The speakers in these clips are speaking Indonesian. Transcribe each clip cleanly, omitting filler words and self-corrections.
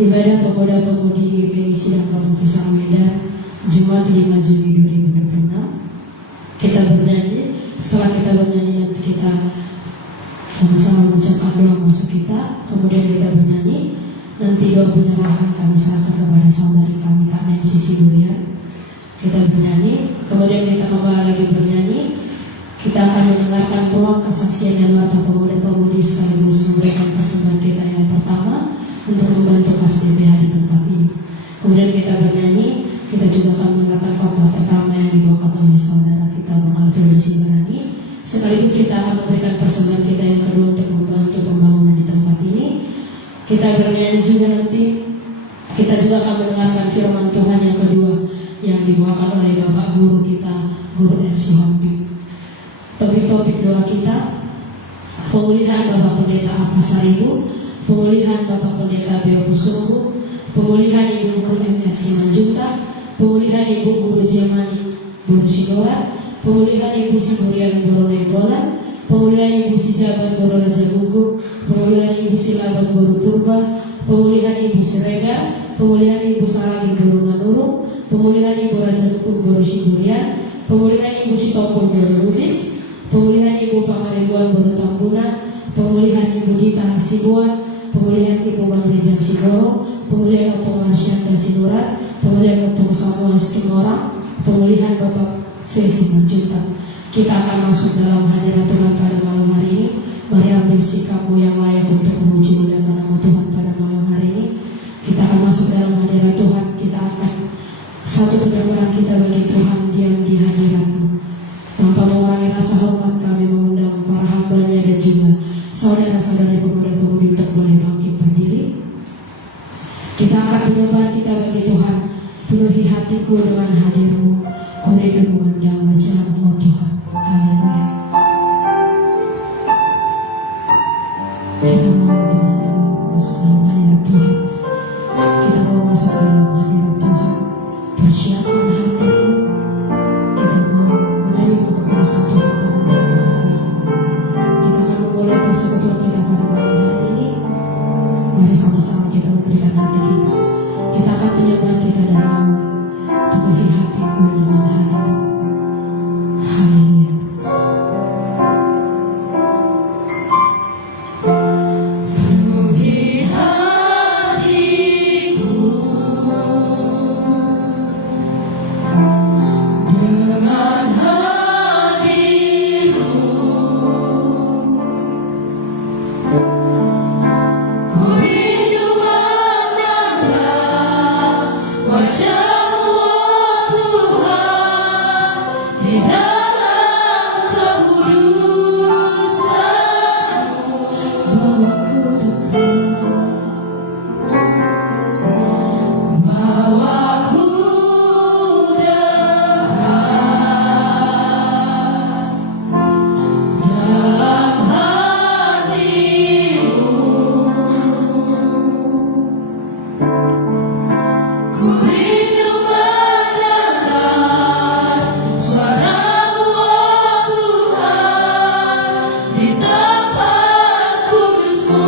Ibadah Pemuda-Pemudi GPI Sidang Kampung Pisang Medan, Jumat 5 Juni 2026. Kita bernyanyi, setelah kita bernyanyi nanti kita sama-sama mengucapkan doa masuk kita, kemudian kita bernyanyi, nanti doa penyerahan kami serahkan kepada saudari kami Kak Nancy Sidurian. Kita bernyanyi, kemudian kita kembali lagi bernyanyi. Kita akan mendengarkan ruang kesaksian dan warta pemuda-pemudi sekaligus memberikan persembahan kita yang pertama untuk membantu KSDPH di tempat ini. Kemudian kita bernyanyi, kita juga akan mendengarkan khotbah pertama yang dibawakan oleh saudara kita Bang Alfredo Sibarani. Sekaligus kita akan memberikan persembahan kita yang kedua untuk membantu pembangunan di tempat ini. Kita bernyanyi juga nanti, kita juga akan mendengarkan firman Tuhan yang kedua yang dibawakan oleh Bapak Guru kita, Guru RC Habib. Topik-topik doa kita, pemulihan Bapak Pendeta Apasaribu, pemulihan Bapak Pendeta Beo Pusungu, pemulihan Ibu Guru MS Simanjuntak, pemulihan Ibu Guru Jemani Guru Sidorat, pemulihan Ibu Sidurian Guru Nenggolan, pemulihan Ibu Sijabat Guru Raja Guguk, pemulihan Ibu Silaban Guru Turba, pemulihan Ibu Sirega, pemulihan Ibu Salagi Guru Manurung, pemulihan Ibu Raja Guguk Guru Sidurian, pemulihan Ibu Sitopon Guru Lubis, pemulihan Ibu Pangaribuan Guru Tambuna, pemulihan Ibu Dita Hasibuan, pemulihan Ibu Bang Rizal Sigoro, pemulihan Bapak Marsyanda Sidorat, pemulihan Bapak Samuel Stimora, pemulihan Bapak Fesi Manjuntak. Kita akan masuk dalam hadirat Tuhan pada malam hari ini. Mari ambil sikapmu yang layak untuk memuji muliakan nama Tuhan pada malam hari ini. Kita akan masuk dalam hadirat Tuhan. Kita akan satu pendengaran kita bagi Tuhan diam di hadirat-Mu. Tanpa mengurangi rasa hormat kami mengundang para hambanya dan juga saudara-saudari pemuda-pemudi untuk boleh bangkit berdiri. Kita akan menyembah kita bagi Tuhan. Penuhi hatiku dengan hadir-Mu. Ku rindu memandang wajah-Mu, oh Tuhan. Haleluya. Kita mau masuk dalam hadirat Tuhan. Kita mau masuk dalam hadirat Tuhan. Persiapkan hatimu. Kita mau menerima kekuasaan Tuhan pada malam hari ini. Kita akan memulai persekutuan kita pada malam hari ini. Mari sama-sama kita memberikan hati kita. Kita akan menyembah kita dalam penuhi hatiku dengan hadir. Haleluya. Penuhi hatiku dengan hadir-Mu. Ku rindu memandang wajah-Mu, oh Tuhan, di dalam kekudusan-Mu. Bawaku dekat dalam hati-Mu. Ku rindu mendengar suara-Mu, oh Tuhan, di tempat kudus-Mu.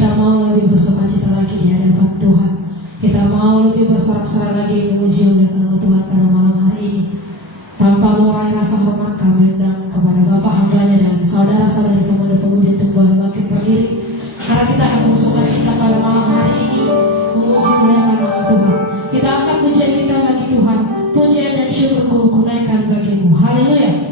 Kita mau lebih bersukacita lagi di hadapan Tuhan. Kita mau lebih bersorak-sorai lagi memuji oleh nama Tuhan pada malam hari ini. Tanpa mengurangi rasa hormat kami undang kepada Bapak hambanya dan saudara-saudari pemuda-pemudi untuk boleh bangkit berdiri. Karena kita akan bersukacita pada malam hari ini memuji oleh nama Tuhan. Kita angkat pujian kita bagi Tuhan. Pujian dan syukurku kunaikkan bagimu. Haleluya. Hallelujah.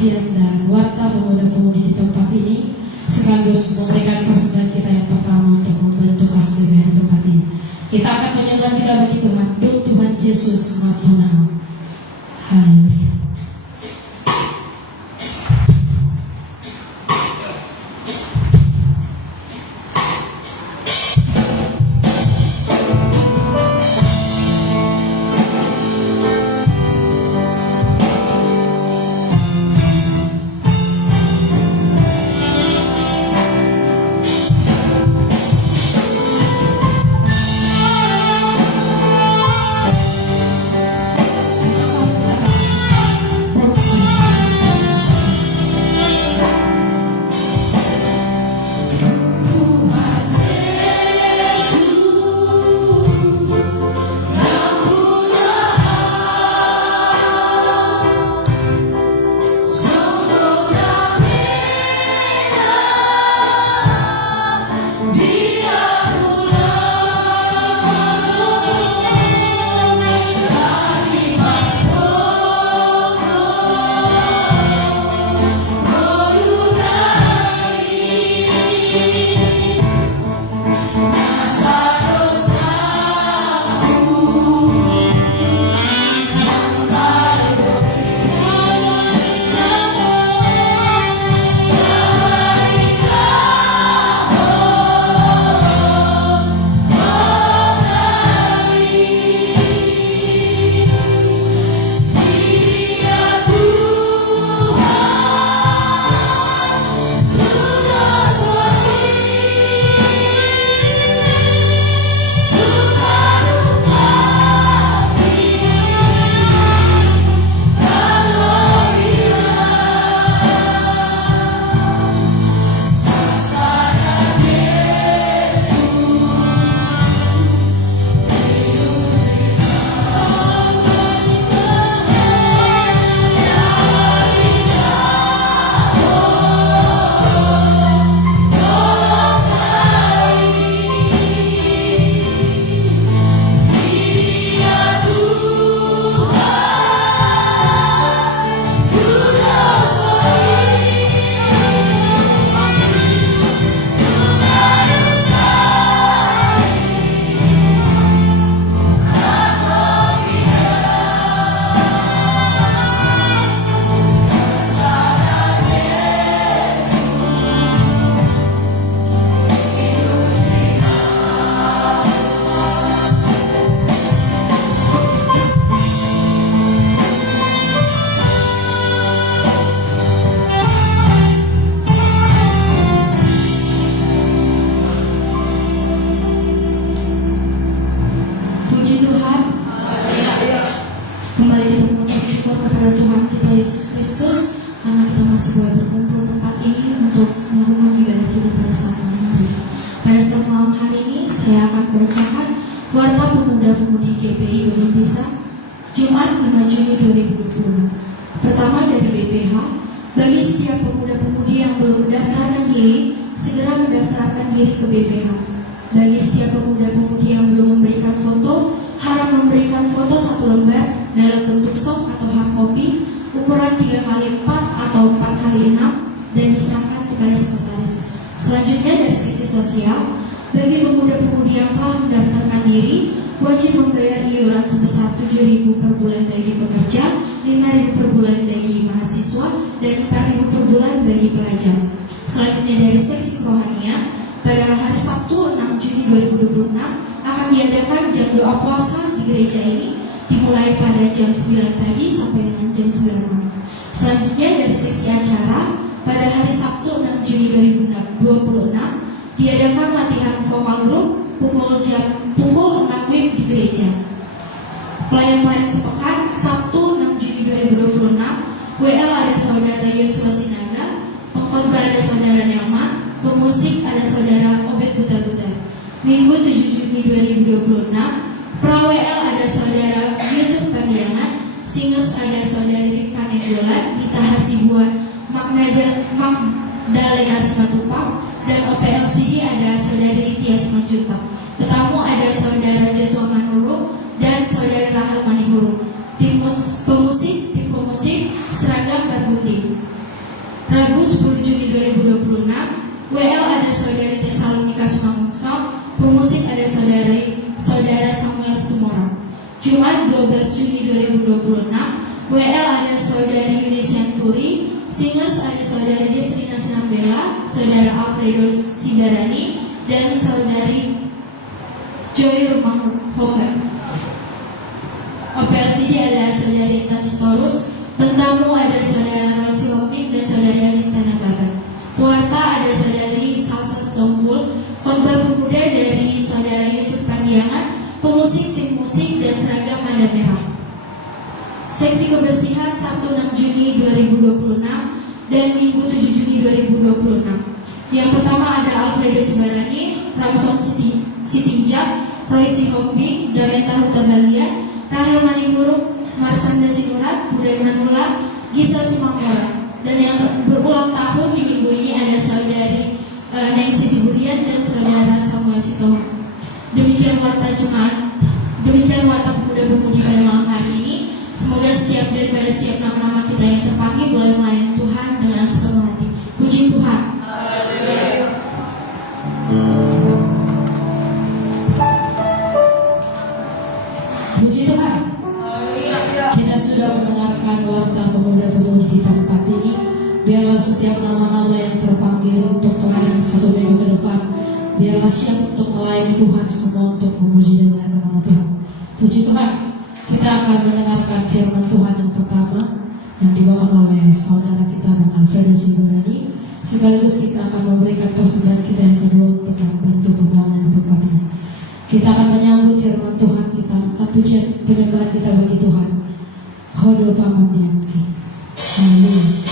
presiden dan warga pemuda-pemudi di tempat ini, sekaligus memberikan persembahan kita yang pertama untuk membentuk SDB di tempat ini. Kita akan menyembah kita bagi Tuhan, Tuhan Yesus Maha. Haleluya. Tetamu ada saudara Joshua Manurung dan saudara Rahel Manihuru. Tim pemusik seragam bergunting. Rabu 10 Juni 2026, WL ada saudari Tesalonika Semangso, pemusik ada saudara Samuel Stumorang. Jumat 12 Juni 2026, WL ada saudari Yunisian Puri, singers ada saudari Destrina Sinambela, saudara Alfredo Sidarani, dan saudari Joy Rumah Homer. OPLCD ada saudari Tacitorus, pentamu ada saudara Rosi Hopik dan saudari Alistana Babat. Puarta ada saudari Salsa Stompul, khotbah pemuda dari saudara Yusuf Pandiangan, pemusik tim musik dan seragam ada merah. Seksi kebersihan Sabtu 6 Juni 2026 dan Minggu 7 Juni 2026. Yang pertama ada Alfredo Sibarani, Ramson Sitinjak, Roy Sihombing, Damenta Hutabalian, Rahel Maninguruk, Marsanda Sinurat, Budaya Manula, Gisel Semangkora. Dan yang berulang tahun di minggu ini ada saudari Nancy Siburian dan saudara Samuel Sitohang. Demikian warta jemaat, demikian warta pemuda-pemudi pada malam hari ini. Semoga setiap daripada setiap nama-nama kita yang terpanggil boleh melayani Tuhan dengan sepenuh hati. Puji Tuhan. Puji Tuhan. Kita sudah mendengarkan warta pemuda-pemudi di tempat ini. Biarlah setiap nama-nama yang terpanggil untuk pelayanan 1 minggu ke depan, biarlah siap untuk melayani Tuhan, semua untuk memuji dan melayani nama Tuhan. Puji Tuhan. Kita akan mendengarkan firman Tuhan yang pertama yang dibawakan oleh saudara kita Bang Alfredo Sibarani. Sekaligus kita akan memberikan persembahan kita yang kedua untuk membantu pembangunan tempat ini. Kita akan menyambut firman Tuhan, kita angkat pujian penyembahan kita bagi Tuhan. Hodo paman diangki. Haleluya.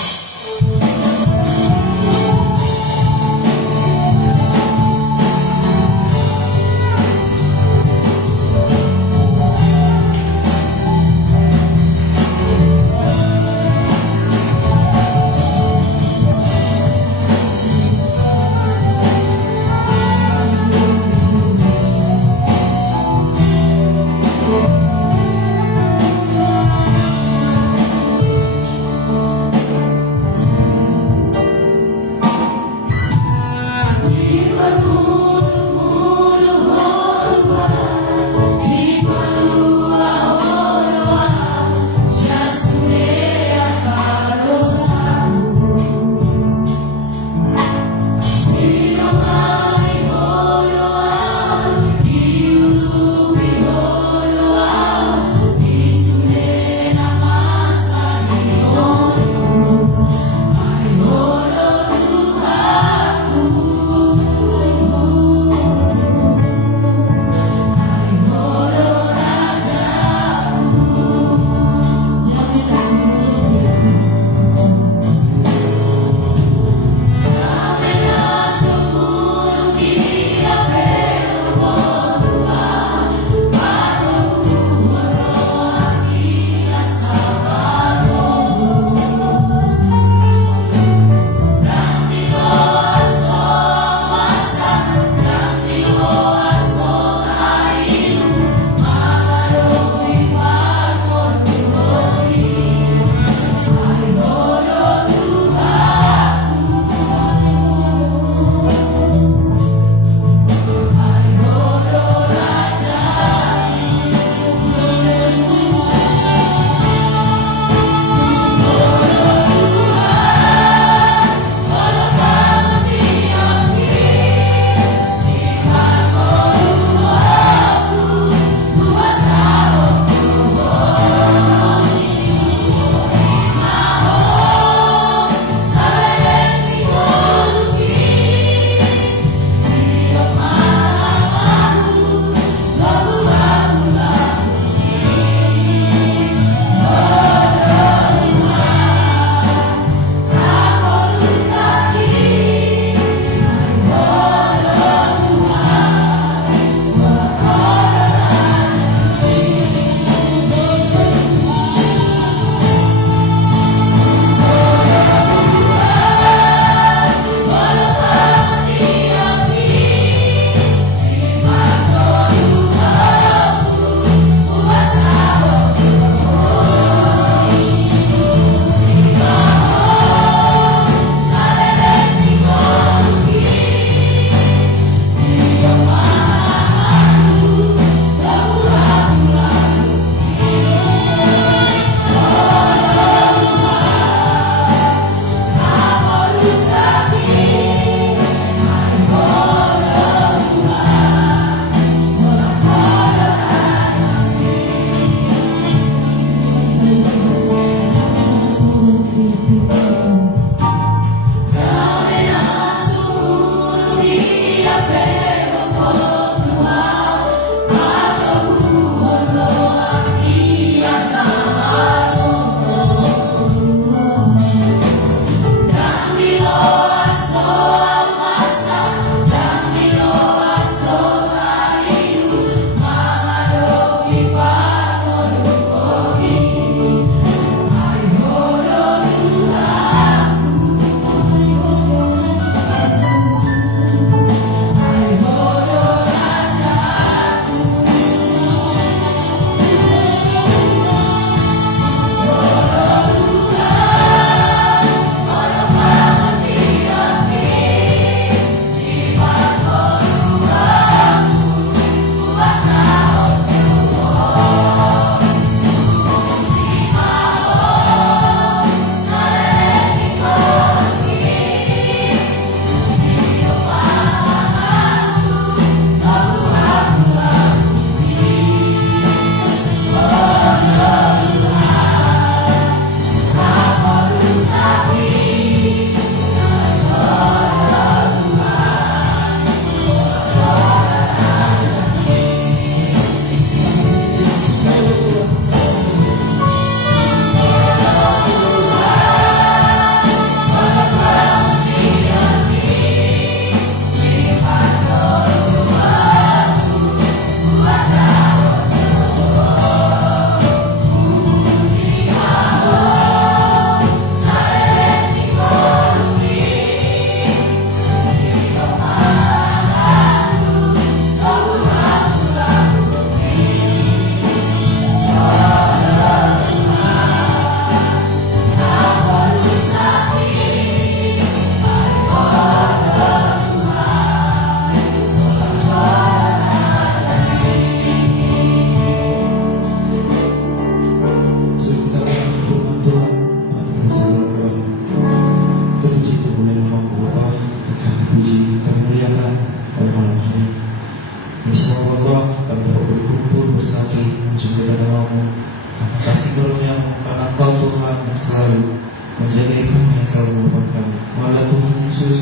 selalu menjaga kami, selalu menolong kami. Malah Tuhan Yesus,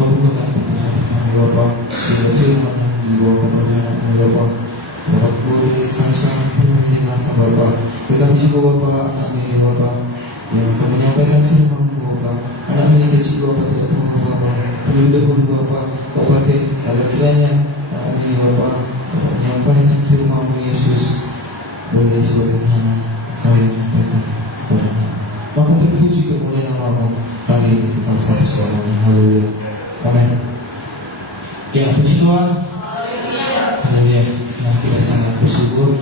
membukakan pintu hati kami Bapa, sehingga firman yang dibawakan oleh anak-Mu Bapa dapat boleh kami sangat mendengarkan Bapa. Berkati juga Bapa anak ini Bapa yang akan menyampaikan firman-Mu Bapa. Anak ini kecil Bapa tidak tahu Bapa, terlebih dahulu Bapa Kau pakai agar kiranya anak ini Bapa dapat menyampaikan firman-Mu Yesus boleh sebagaimana Kau yang menyampaikan kepada-Nya. Maka terpuji kemuliaan nama-Mu hari ini kita sampai selamanya. Haleluya. Amin. Ya, puji Tuhan. Haleluya. Nah, kita sangat bersyukur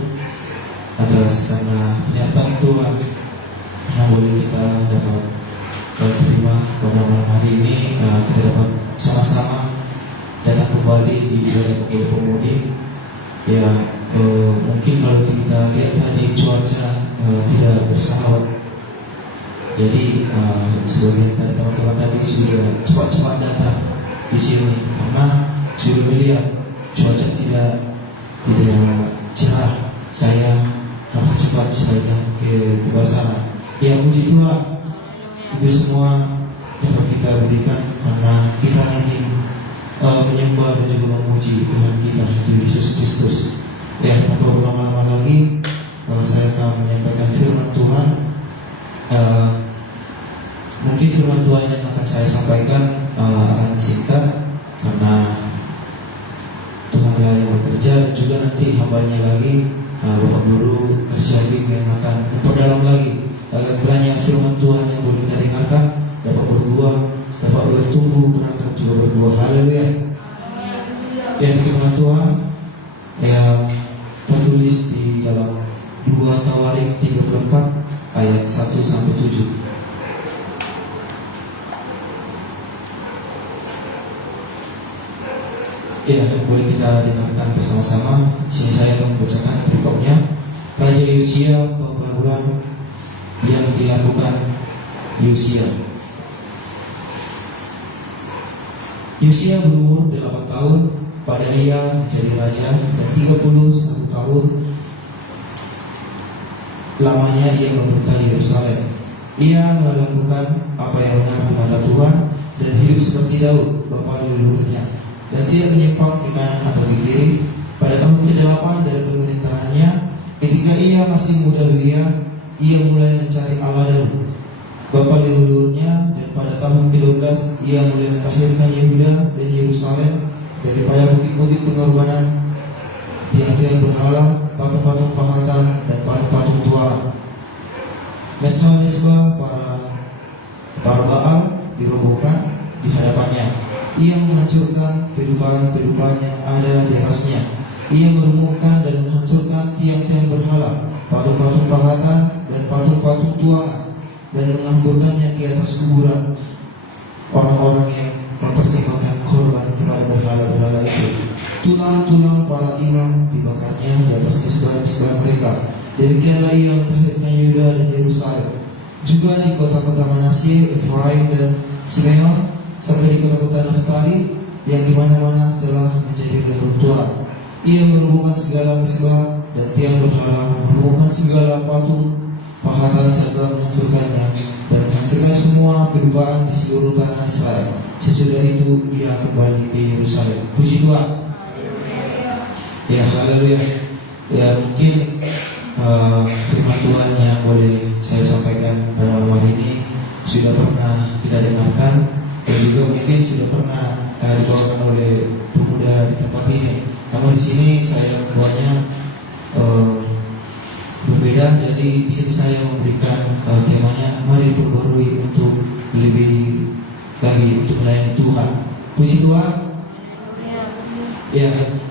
atas karena pernyataan Tuhan yang boleh kita dapat terima pada malam hari ini. Kita dapat sama-sama datang kembali di Balai Pemudi. Ya, mungkin kalau kita lihat tadi cuaca tidak bersahabat. Jadi sebagian dari teman-teman tadi sudah cepat-cepat datang di sini karena sudah melihat cuaca tidak cerah. Saya harus cepat saja ke sana. Ya, puji Tuhan, itu semua dapat kita berikan karena kita ingin menyembah dan juga memuji Tuhan kita Yesus Kristus. Ya, tanpa berlama-lama lagi saya akan menyampaikan firman Tuhan. Mungkin firman Tuhan yang akan saya sampaikan akan singkat karena Tuhan yang bekerja, dan juga nanti hambanya lagi Bapak Guru Syabib yang akan memperdalam lagi agar kiranya firman Tuhan yang boleh kita dengarkan dapat berbuah, dapat bertumbuh, berakar juga berbuah. Haleluya. Dan firman Tuhan yang tertulis di dalam 2 Tawarik 34 ayat 1-7. Ya, boleh kita dengarkan bersama-sama. Sini saya akan membacakan berikutnya. Raja Yosia, pembaruan yang dilakukan Yosia. Yosia berumur 8 tahun pada ia menjadi raja, dan 31 tahun lamanya ia memerintah Yerusalem. Ia melakukan apa yang benar di mata Tuhan dan hidup seperti Daud bapa leluhurnya, dan tidak menyimpang ke kanan atau ke kiri. Pada tahun ke-8 dari pemerintahannya, ketika ia masih muda belia, ia mulai mencari Allah Daud bapa leluhurnya, dan pada tahun ke-12 ia mulai mentahirkan Yehuda dan Yerusalem daripada bukit-bukit pengorbanan, tiang-tiang berhala, patung-patung pahatan, dan patung-patung tua. Mesbah-mesbah para Baal dirobohkan di hadapannya. Ia menghancurkan pedupan-pedupan yang ada di atasnya. Ia meremukkan dan menghancurkan tiang-tiang berhala, patung-patung pahatan, dan patung-patung tua, dan menghamburkannya ke atas kuburan orang-orang yang mempersembahkan korban kepada berhala-berhala itu. Tulang-tulang para imam dibakarnya di atas mesbah-mesbah mereka. Demikianlah ia mentahirkan Yehuda dan Yerusalem, juga di kota-kota Manasye, Efraim, dan Simeon, sampai di kota-kota Naftali yang di mana-mana telah menjadi reruntuhan. Ia merobohkan segala mesbah dan tiang berhala, merobohkan segala patung pahatan, serta menghancurkannya dan menghancurkan semua pedupaan di seluruh tanah Israel. Sesudah itu ia kembali ke Yerusalem. Puji Tuhan. Ya, haleluya. Ya, mungkin firman Tuhan yang boleh saya sampaikan pada malam hari ini sudah pernah kita dengarkan, dan juga mungkin sudah pernah dibawakan oleh pemuda di tempat ini. Namun di sini saya membuatnya berbeda. Jadi di sini saya memberikan temanya mari perbarui untuk lebih lagi untuk melayani Tuhan. Puji Tuhan. Ya,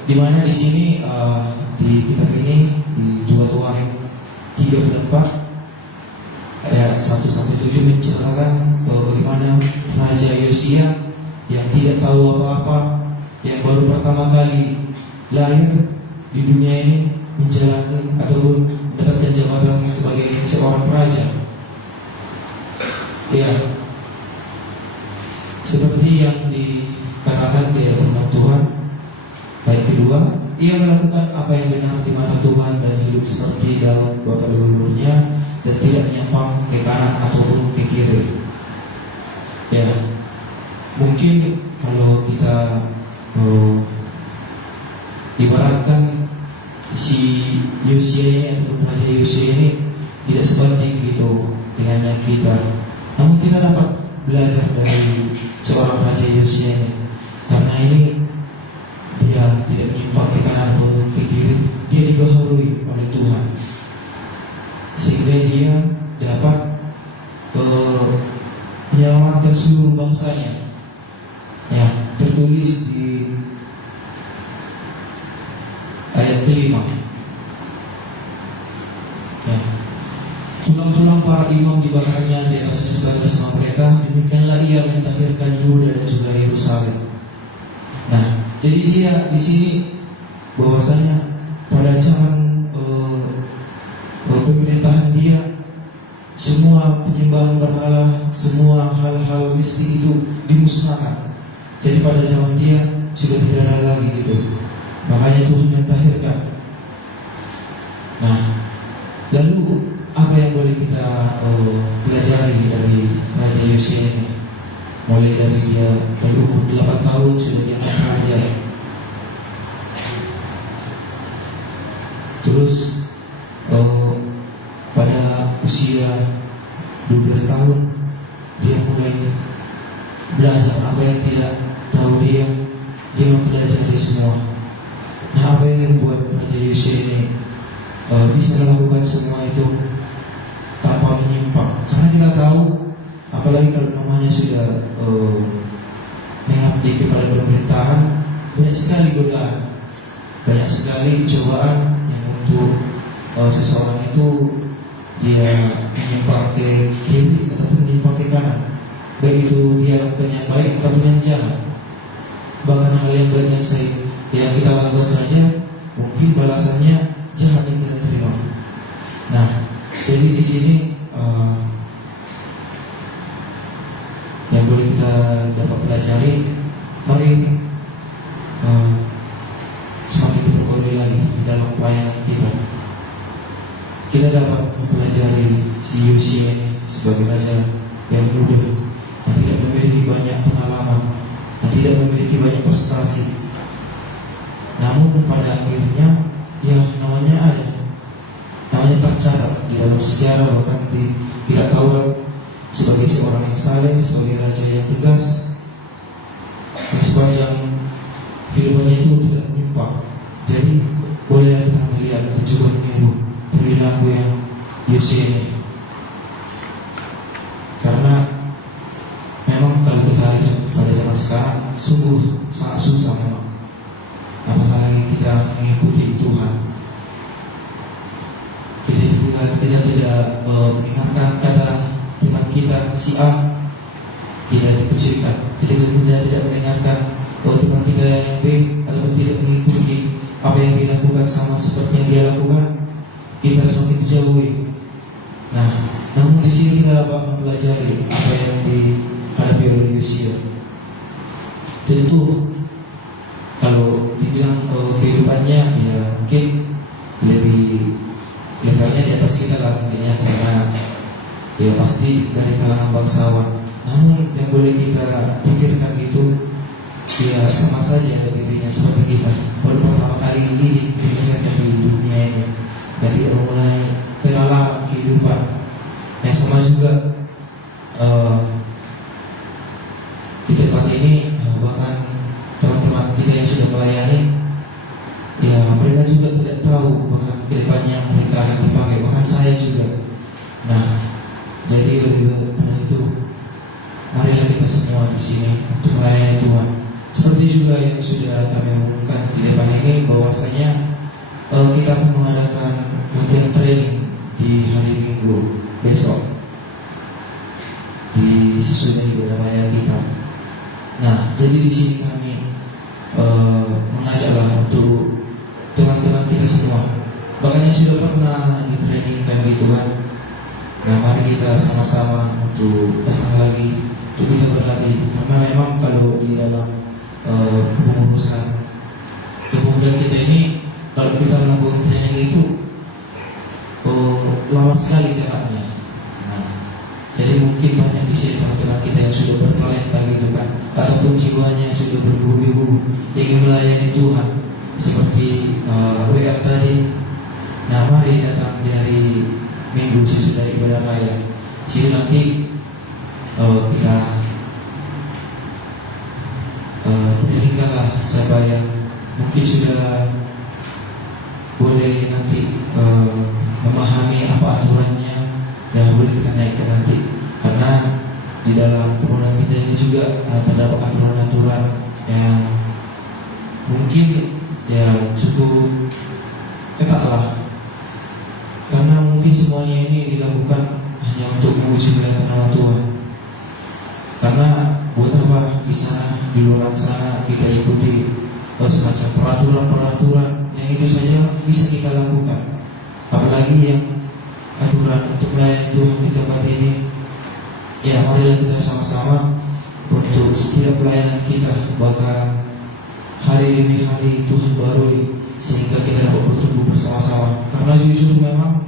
dimana di sini di kitab ini di 2 Tawarik 34 ayat 1-7 menceritakan bagaimana Raja Yosia yang tidak tahu apa-apa, yang baru pertama kali lahir di dunia ini, menjalani ataupun mendapatkan jabatan sebagai seorang raja. Ya, seperti yang dikatakan di firman Tuhan. Ayat kedua, ia melakukan apa yang benar di mata Tuhan dan hidup seperti Daud bapa leluhurnya, dan tidak menyimpang ke kanan Ibaratkan si Yosia ini atau Raja Yosia ini tidak sebanding gitu dengan yang kita. Namun kita dapat belajar dari seorang Raja Yosia ini, karena ini dia tidak menyimpang ke kanan atau ke kiri, dia dibaharui oleh Tuhan sehingga dia dapat menyelamatkan seluruh bangsanya. Ya, tertulis di ayat kelima. Ya. Tulang-tulang para imam dibakarnya di atas mesbah bersama mereka, demikianlah ia mentahirkan Yehuda dan juga Yerusalem. Nah, jadi dia di sini bahwasanya pada zaman pemerintahan dia, semua penyembahan berhala, semua hal-hal mistik itu dimusnahkan. Jadi pada zaman dia sudah tidak ada lagi gitu. Makanya Tuhan mentahirkan. Nah, lalu apa yang boleh kita pelajari dari Raja Yosia ini? Mulai dari dia berumur 8 tahun sudah diangkat raja. Terus pada usia 12 tahun dia mulai belajar apa yang tidak tahu dia mempelajari semua. Nah, apa yang membuat Raja Yosia ini bisa melakukan semua itu tanpa menyimpang? Karena kita tahu, apalagi kalau namanya sudah mengabdi kepada pemerintahan, banyak sekali godaan, banyak sekali cobaan yang untuk seseorang itu dia menyimpang ke kiri ataupun menyimpang ke kanan, baik itu dia lakukan yang baik ataupun yang jahat. Bahkan hal yang baik yang kita lakukan saja mungkin balasannya jahat yang kita terima. Nah, jadi di sini yang boleh kita dapat pelajari, mari semakin berkori lagi dalam pelayanan kita. Kita dapat mempelajari si Yosia ini sebagai raja yang muda, yang tidak memiliki banyak pengalaman, yang tidak memiliki banyak prestasi. Namun pada akhirnya ya namanya tercatat di dalam sejarah, bahkan di kita tahu sebagai seorang yang saleh, sebagai raja yang tegas, yang sepanjang hidupnya itu tidak menyimpang. Jadi boleh kita melihat dan juga meniru perilaku yang Yosia ini. Karena memang kalau kita lihat pada zaman sekarang sungguh sangat susah memang, apalagi kita mengikuti Tuhan. Kita tidak mendengarkan kata teman kita si A, kita dikucilkan. Kita tidak mendengarkan teman kita yang B, atau tidak mengikuti apa yang dilakukan sama seperti yang dia lakukan, kita semakin dijauhi. Nah, namun di sini kita dapat mempelajari apa yang dihadapi oleh Yosia. Tentu kalau dibilang kehidupannya ya mungkin lebih levelnya di atas kita lah mungkinnya, karena ya pasti dari kalangan bangsawan. Namun yang boleh kita pikirkan itu ya sama saja dirinya seperti kita, baru pertama kali ini dilahirkan di dunia ini, dari mulai pengalaman kehidupan yang sama juga di tempat ini. Bahkan teman-teman kita yang sudah melayani, ya mereka juga tidak tahu bahkan kedepannya mereka akan dipakai, bahkan saya juga. Nah, jadi lebih pada itu, marilah kita semua di sini untuk melayani Tuhan. Seperti juga yang sudah kami umumkan di depan ini, bahwasanya kita akan mengadakan latihan training di hari Minggu besok di Sisuna Ibadah Raya kita. Nah, jadi di sini kami mengajaklah untuk teman-teman kita semua, bahkan yang sudah pernah ditrainingkan gitu kan. Nah, mari kita sama-sama untuk datang lagi, untuk kita berlatih. Karena memang kalau di dalam kepengurusan kepemudaan kita ini, kalau kita melakukan training itu lama sekali jaraknya. Nah, jadi mungkin banyak di sini teman-teman kita yang sudah bertalenta gitu kan, ataupun jiwanya sudah berguru-guru ingin melayani Tuhan, seperti ibadah raya. Jadi nanti kita terdengarlah siapa yang mungkin sudah boleh nanti memahami apa aturannya, ya boleh kita naikkan nanti, karena di dalam kemudian kita ini juga terdapat aturan-aturan yang mungkin ya cukup ketat lah, karena mungkin semuanya ini dilakukan hanya untuk memuji nama Tuhan. Karena buat apa di sana, di luar sana kita ikuti semacam peraturan-peraturan yang itu saja bisa kita lakukan, apalagi yang aturan untuk melayani Tuhan di tempat ini. Ya, marilah kita sama-sama untuk setiap pelayanan kita, bahkan hari demi hari Tuhan barui, sehingga kita dapat bertumbuh bersama-sama. Karena jujur memang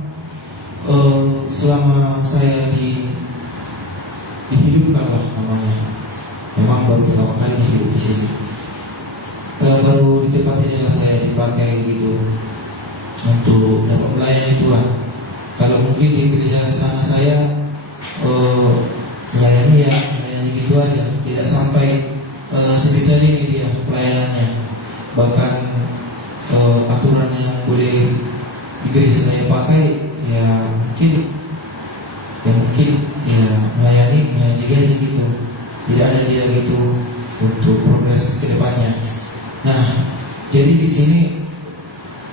selama saya dihidupkan lah namanya, memang baru pertama kali hidup di sini, baru di tempat ini lah saya dipakai gitu untuk dapat melayani Tuhan. Kalau mungkin di gereja sana saya melayani gitu aja, tidak sampai sedetail ini dia pelayanannya. Bahkan aturan yang boleh di gereja saya pakai ya mungkin melayani dia aja gitu, tidak ada dia gitu untuk progres ke depannya. Nah, jadi di sini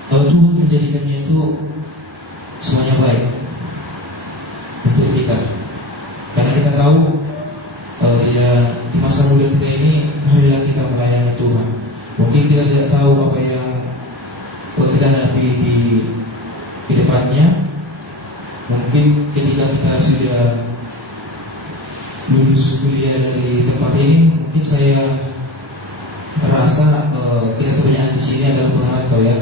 Tuhan menjadikannya itu semuanya baik untuk kita, karena kita tahu di masa muda kita ini marilah kita melayani Tuhan. Mungkin kita tidak tahu apa yang kita hadapi di depannya. Mungkin ketika kita sudah lulus kuliah dari tempat ini, mungkin saya merasa kita kebanyakan di sini adalah pengerantau ya.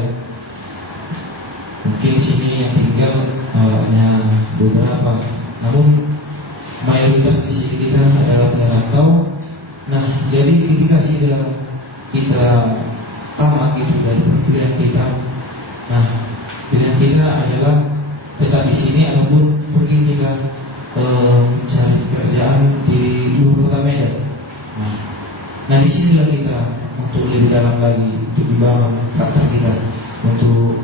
Mungkin di sini yang tinggal hanya beberapa, namun mayoritas di sini kita adalah pengerantau. Nah, jadi ketika sudah kita tamat gitu dari perkuliahan kita, nah pilihan kita adalah tetap di sini ataupun pergi kita mencari pekerjaan di luar kota Medan. Nah disinilah kita untuk lebih dalam lagi, untuk dibangun karakter kita, untuk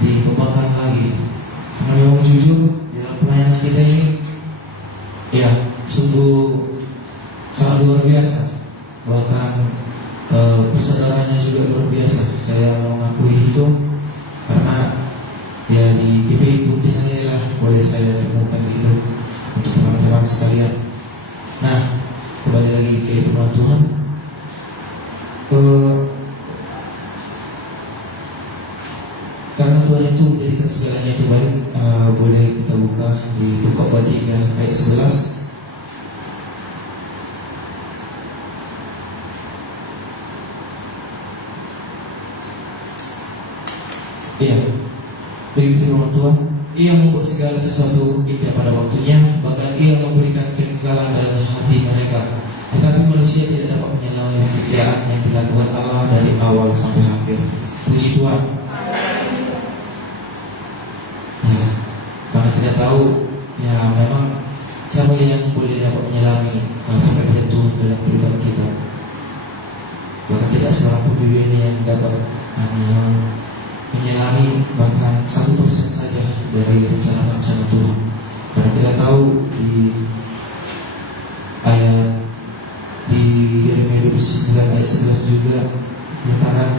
dikembangkan lagi. Karena memang jujur dalam pelayanan kita ini ya sungguh sangat luar biasa, bahkan persaudaranya juga luar biasa. Saya mengakui itu karena ya di GPI Kunti saya lah boleh saya temukan itu untuk teman-teman sekalian. Nah, kembali lagi ke firman Tuhan. Karena Tuhan itu menjadikan segalanya itu baik, boleh kita buka di buku Khotbah ayat 11. Iya, bagi firman Tuhan, Ia membuat segala sesuatu indah pada waktunya, bahkan Ia memberikan kekekalan dalam hati mereka. Tetapi manusia tidak dapat menyelami pekerjaan yang dilakukan Allah dari awal sampai akhir. Puji Tuhan. Ya, karena kita tahu, ya memang siapa yang boleh dapat menyelami pekerjaan Tuhan dalam kehidupan kita. Bahkan tidak seorang pun di dunia yang dapat menyelami bahkan 1% saja dari rencana-rencana Tuhan. Karena kita tahu di ayat di Yeremia 29 ayat 11 juga menyatakan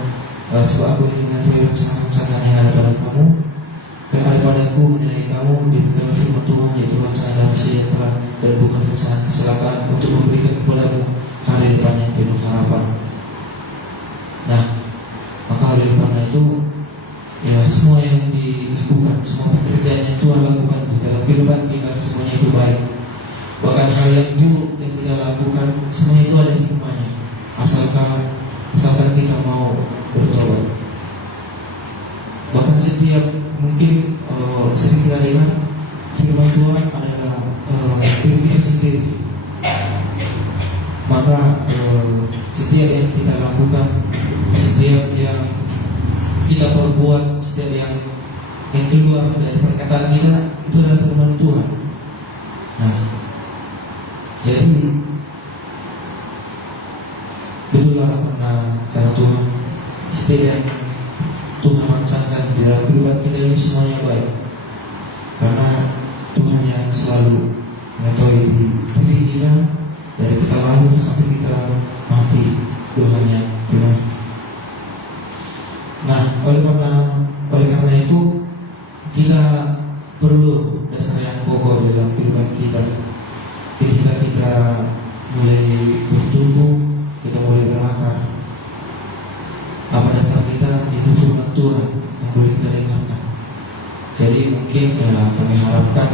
sebab aku mengetahui rencana-rencana yang ada pada kamu, yang ada padaku mengenai kamu, diberikan firman Tuhan, yaitu rencana damai sejahtera dan bukan rencana kecelakaan, untuk memberikan kepadamu hari depan yang penuh harapan. Nah, maka hari depan itu ya semua yang dilakukan, semua pekerjaan yang Tuhan lakukan di dalam kehidupan kita, semuanya itu baik. Bahkan hal yang buruk yang kita lakukan, semuanya itu ada hikmahnya, asalkan kita mau bertobat. Bahkan setiap mungkin sering kita lihat firman Tuhan adalah diri kita sendiri. Maka setiap yang kita lakukan, setiap yang kita perbuat, setiap yang yang keluar dari perkataan kita itu adalah firman Tuhan. Nah, jadi itulah karena kata Tuhan, setiap yang Tuhan rancangkan di dalam kehidupan kita ini semuanya baik, karena Tuhan yang selalu mengetahui diri kita dari kita lahir sampai kita mati. Tuhan yang benar. Nah, oleh karena itu kita perlu dasar yang kokoh dalam kehidupan kita. Ketika kita mulai bertumbuh, kita mulai berakar, apa dasar kita? Itu firman Tuhan yang boleh kita dengarkan. Jadi mungkin kami harapkan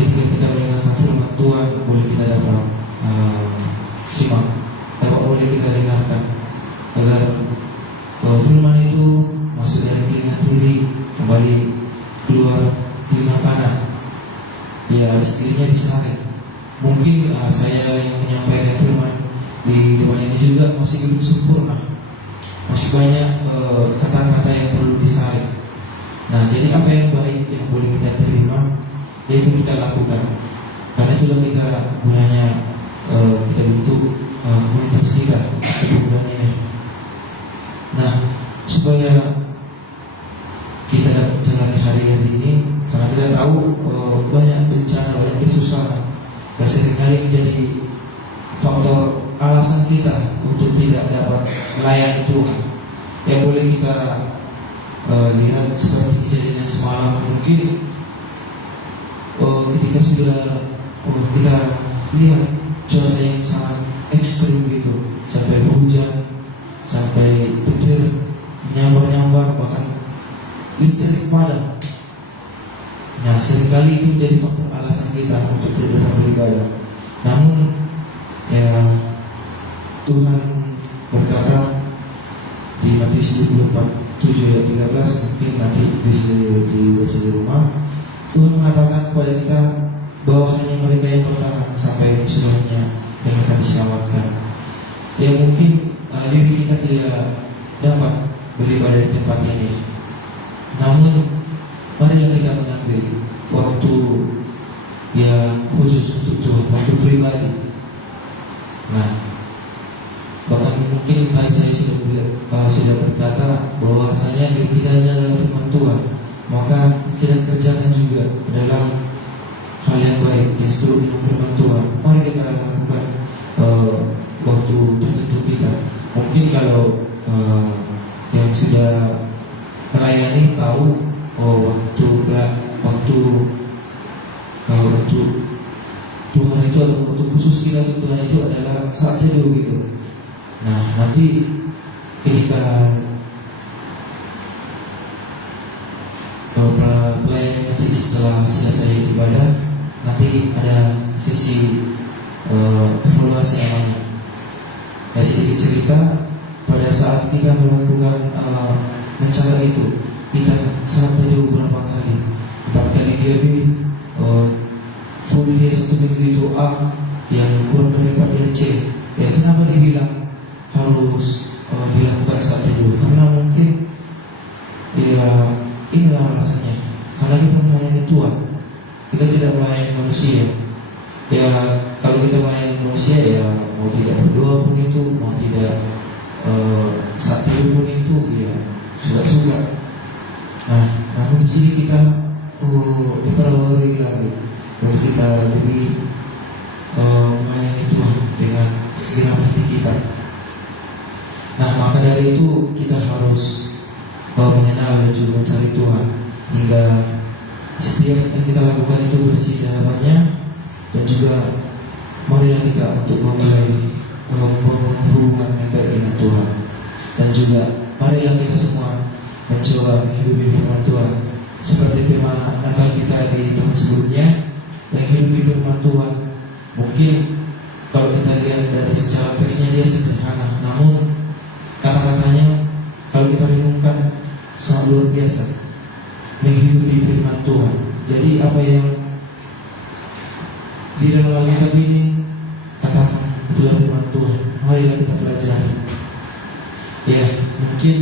ketika kita mendengarkan firman Tuhan, boleh kita dapat simak, dapat boleh kita dengarkan, agar firman itu masuk dari telinga kiri kembali keluar telinga kanan. Ya, istrinya disaring. Mungkin saya yang menyampaikan firman di depan ini juga masih belum sempurna, masih banyak kata-kata yang perlu disaring. Nah, jadi apa yang baik yang boleh kita terima, yaitu kita lakukan. Karena itulah kita gunanya kita bentuk komunitas kita untuk bulan ini. Nah, supaya kita dapat menjalani hari-hari ini, karena kita tahu banyak bencana, banyak kesusahan, dan seringkali menjadi faktor alasan kita untuk tidak dapat melayani Tuhan. Yang boleh kita lihat seperti kejadian yang semalam, mungkin ketika sudah kita lihat cuaca yang sangat ekstrim gitu, sampai hujan, sampai petir nyambar-nyambar, bahkan listrik padam. Nah, seringkali itu menjadi faktor alasan kita untuk tidak dapat beribadah. Namun ya, Tuhan berkata di Matius 24:7-13, mungkin nanti bisa dibaca di rumah. Tuhan mengatakan kepada kita bahwa hanya mereka yang bertahan sampai keseluruhannya yang akan diselamatkan. Ya, mungkin diri kita tidak dapat beribadah di tempat ini, namun marilah kita mengambil waktu yang khusus untuk Tuhan, waktu pribadi. Nah, bahkan mungkin tadi saya sudah berkata bahwasanya diri kita ini adalah firman Tuhan, maka kita kerjakan juga adalah hal yang baik yang sesuai dengan firman Tuhan. Mari kita lakukan waktu tertentu kita. Mungkin kalau yang sudah melayani tahu waktu Tuhan itu adalah waktu khusus kita untuk Tuhan itu adalah saat teduh gitu. Nah, nanti ketika pelayan nanti setelah selesai ibadah, nanti ada sesi evaluasi namanya. Sedikit cerita, pada saat kita melakukan mencara itu, kita saat teduh berapa kali? 4 kali diabetes, full dia 1 minggu itu A, yang kurang daripada dia C. Ya, kenapa dibilang harus dilakukan saat teduh? Karena mungkin ya inilah alasannya, karena kita melayani Tuhan, kita tidak melayani manusia. Ya, kalau kita melayani manusia, ya mau tidak berdoa pun itu, mau tidak saat teduh pun itu, ya suka-suka. Nah, namun di sini kita diperbarui lagi untuk kita lebih melayani Tuhan dengan segenap hati kita. Nah, maka dari itu kita harus mengenal dan juga mencari Tuhan, hingga setiap yang kita lakukan itu bersih di hadapannya. Dan juga marilah kita untuk memulai hubungan yang baik dengan Tuhan. Dan juga marilah kita semua mencoba menghidupi firman Tuhan seperti tema Natal kita di tahun sebelumnya, menghidupi firman Tuhan. Mungkin kalau kita lihat dari secara teksnya dia sederhana, namun kata-katanya kalau kita renungkan sangat luar biasa. Menghidupi firman Tuhan. Jadi apa yang di dalam Alkitab ini katakan itulah firman Tuhan. Marilah kita pelajari. Ya, mungkin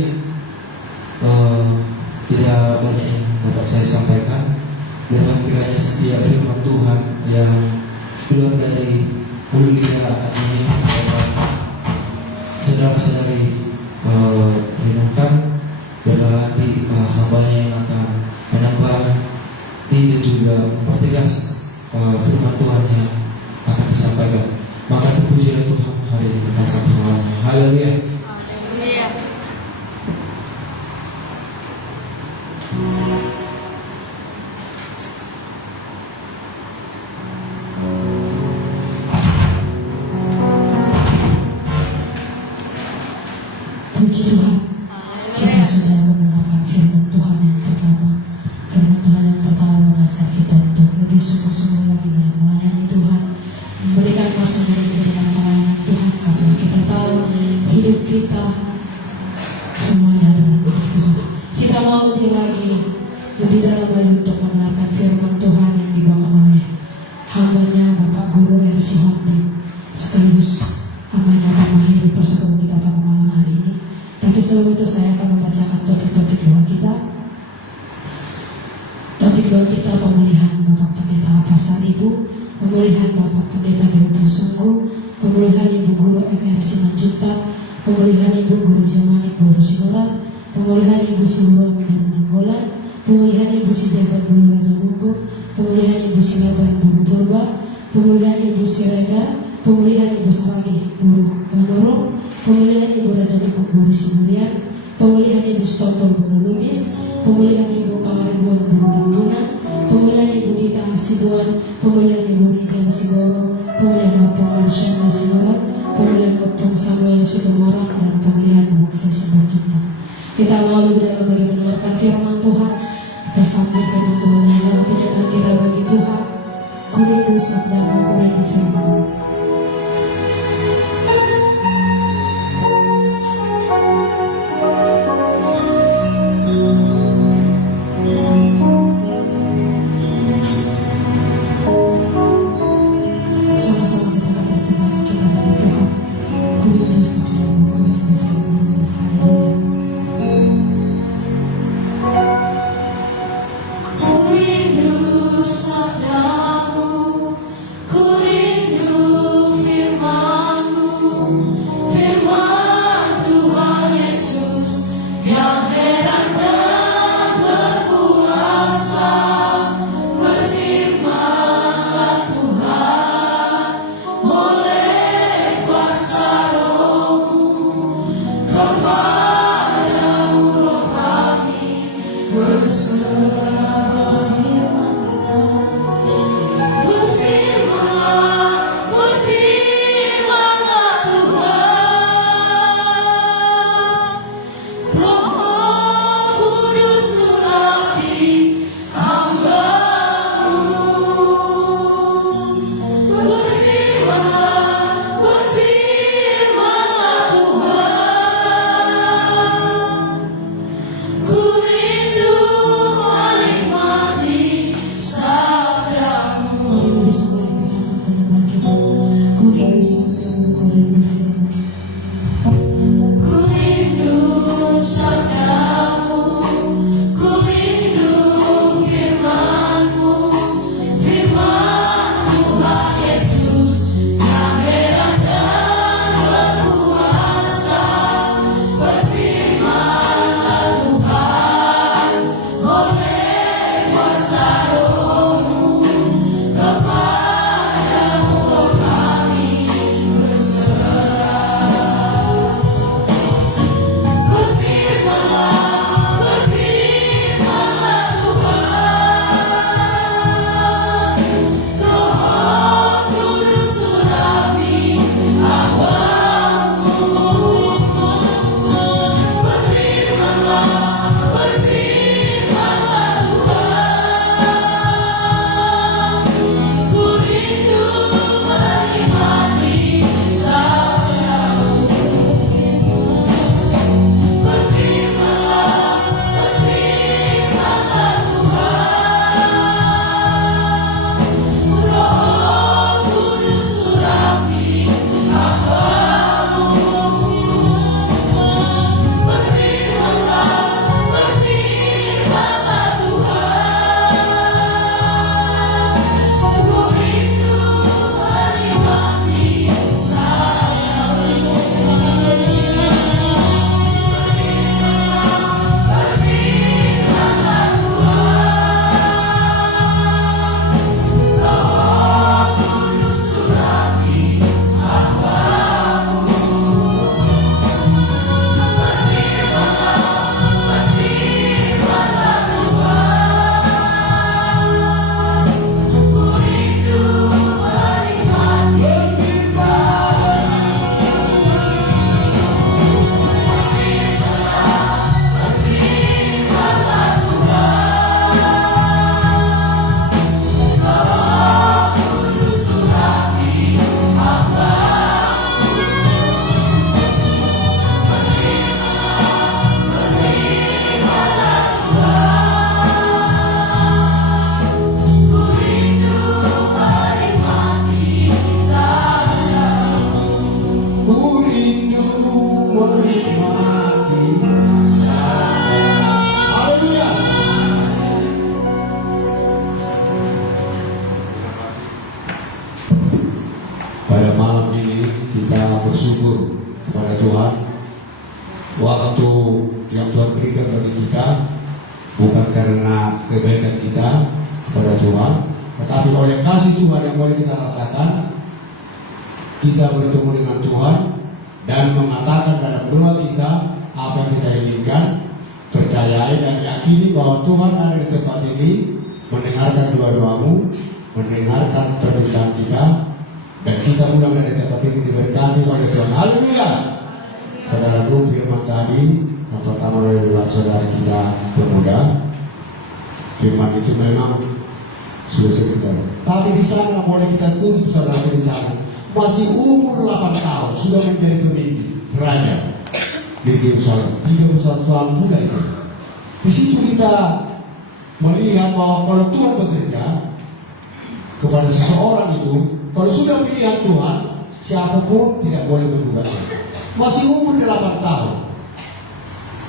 tidak saya sampaikan, biarlah kiranya setiap firman Tuhan yang keluar dari mulut kita ini Bapak, saudara-saudari renungkan, biarlah nanti hambanya yang akan menambah dan juga mempertegas firman Tuhan yang akan disampaikan. Maka terpujilah Tuhan hari ini kita semuanya. Haleluya. Puji Tuhan, kita sudah mendengarkan firman Tuhan yang pertama. Firman Tuhan yang pertama mengajar kita untuk lebih sungguh-sungguh lagi dalam melayani Tuhan, memberikan masa diri kita dalam melayani Tuhan, karena kita tahu hidup kita semuanya adalah milik Tuhan. Kita mau lebih dalam lagi untuk mendengarkan firman Tuhan yang dibawakan oleh hambanya Bapak Guru RC Hombing, sekaligus hambanya akan mengakhiri persekutuan kita pada malam hari ini. Tapi sebelum itu saya akan membacakan topik-topik doa kita. Topik doa kita pemulihan Bapak Pendeta Pasar Ibu, pemulihan Bapak Pendeta Berubu Sungguh, pemulihan Ibu Guru MRC Manjuta, pemulihan Ibu Guru Jemanik Guru Simurat, pemulihan Ibu Simurat Guru Nanggolan, pemulihan Ibu Sijabat Guru Raja Bumbu, pemulihan Ibu Silaban Guru Purba, pemulihan Ibu Siregar, pemulihan Ibu Saragi Guru Manoro, pemulihan Ibu Raja Bumbu Guru Simurian, pemulihan Ibu Stompol Guru Lubis, pemulihan Ibu Pangaribuan Guru Tambunan, pemulihan Ibu Dita Hasibuan, pemulihan Ibu Rizal Siboro, pemulihan Opung Marsyana Simurat, pemulihan Opung Samuel Situmorang, dan pemulihan Bu Fesi Bajita. Kita mau lebih dalam bagi mendengarkan firman Tuhan. Kita sambut firman Tuhan yang dalam kenyatan kita bagi Tuhan. Kurindu sabdamu, kurindu firman. Sama-sama kita katakan Tuhan, kita bagi Tuhan. Kurindu sabdamu, kurindu firman. Haleluya. Sabdamu, ku rindu firman-Mu, firman Tuhan Yesus yang heran dan berkuasa. Berfirmanlah Tuhan oleh kuasa Roh-Mu, Tuhan, waktu yang Tuhan berikan bagi kita bukan karena kebaikan kita kepada Tuhan, tetapi oleh kasih Tuhan yang boleh kita rasakan, kita bertemu dengan Tuhan dan mengatakan dalam doa kita apa yang kita inginkan, percayai dan yakini bahwa Tuhan ada di tempat ini, mendengarkan doa-doamu, mendengarkan permintaan kita, dan kita pulang dari tempat ini diberkati oleh Tuhan. Haleluya. Pada lagu firman tadi yang pertama dari saudara kita pemuda, firman itu memang sudah cerita. Tapi di sana boleh kita kutip saudara di sana, masih umur 8 tahun sudah menjadi pemimpin raja di Yerusalem. 31 tahun muda itu. Di situ kita melihat bahwa kalau Tuhan bekerja kepada seseorang itu, kalau sudah pilihan Tuhan, siapapun tidak boleh menggugatnya. Masih umur 8 tahun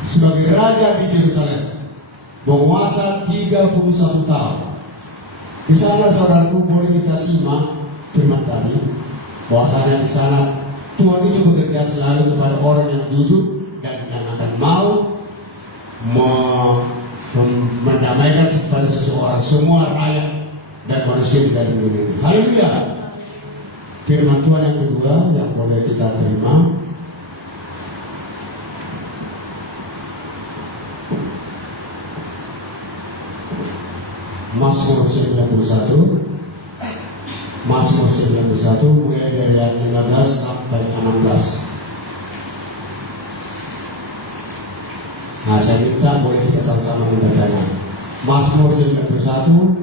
sebagai raja di Yerusalem, menguasa 31 tahun. Di sana saudaraku boleh kita simak firman tadi, bahwasanya di sana Tuhan itu bekerja selalu kepada orang yang jujur dan yang akan mau mendamaikan kepada seseorang, semua rakyat dan manusia dari dunia ini. Haleluya. Firman Tuhan yang kedua yang boleh kita terima, Mazmur 91 mulai dari ayat 15 sampai 16. Nah, saya minta boleh kita sama-sama membacanya. Mazmur 91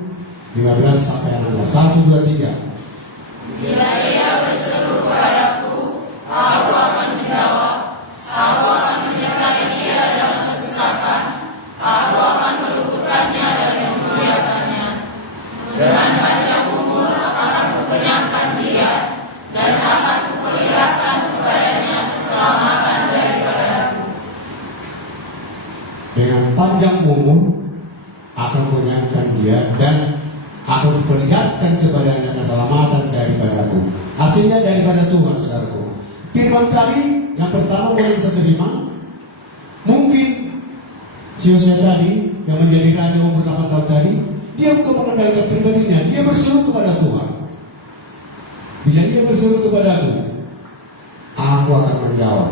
15 sampai 16. 1, 2, 3. Bila ia berseru kepadaku, aku akan menjawab. Aku akan menyertai dia dalam kesesakan. Aku akan meluputkannya dan memuliakannya. Dengan panjang umur akan kukenyangkan dia, dan akan kuperlihatkan kepadanya keselamatan daripadaku. Dengan panjang umur akan kukenyangkan dia, dan aku perlihatkan kepadanya keselamatan daripadaku. Artinya daripada Tuhan, saudaraku. Firman tadi yang pertama boleh kita terima. Mungkin Yosef tadi yang menjadi raja umur 8 tahun tadi, dia bukan mengendalikan pribadinya, dia berseru kepada Tuhan. Bila dia berseru kepadaku, aku akan menjawab.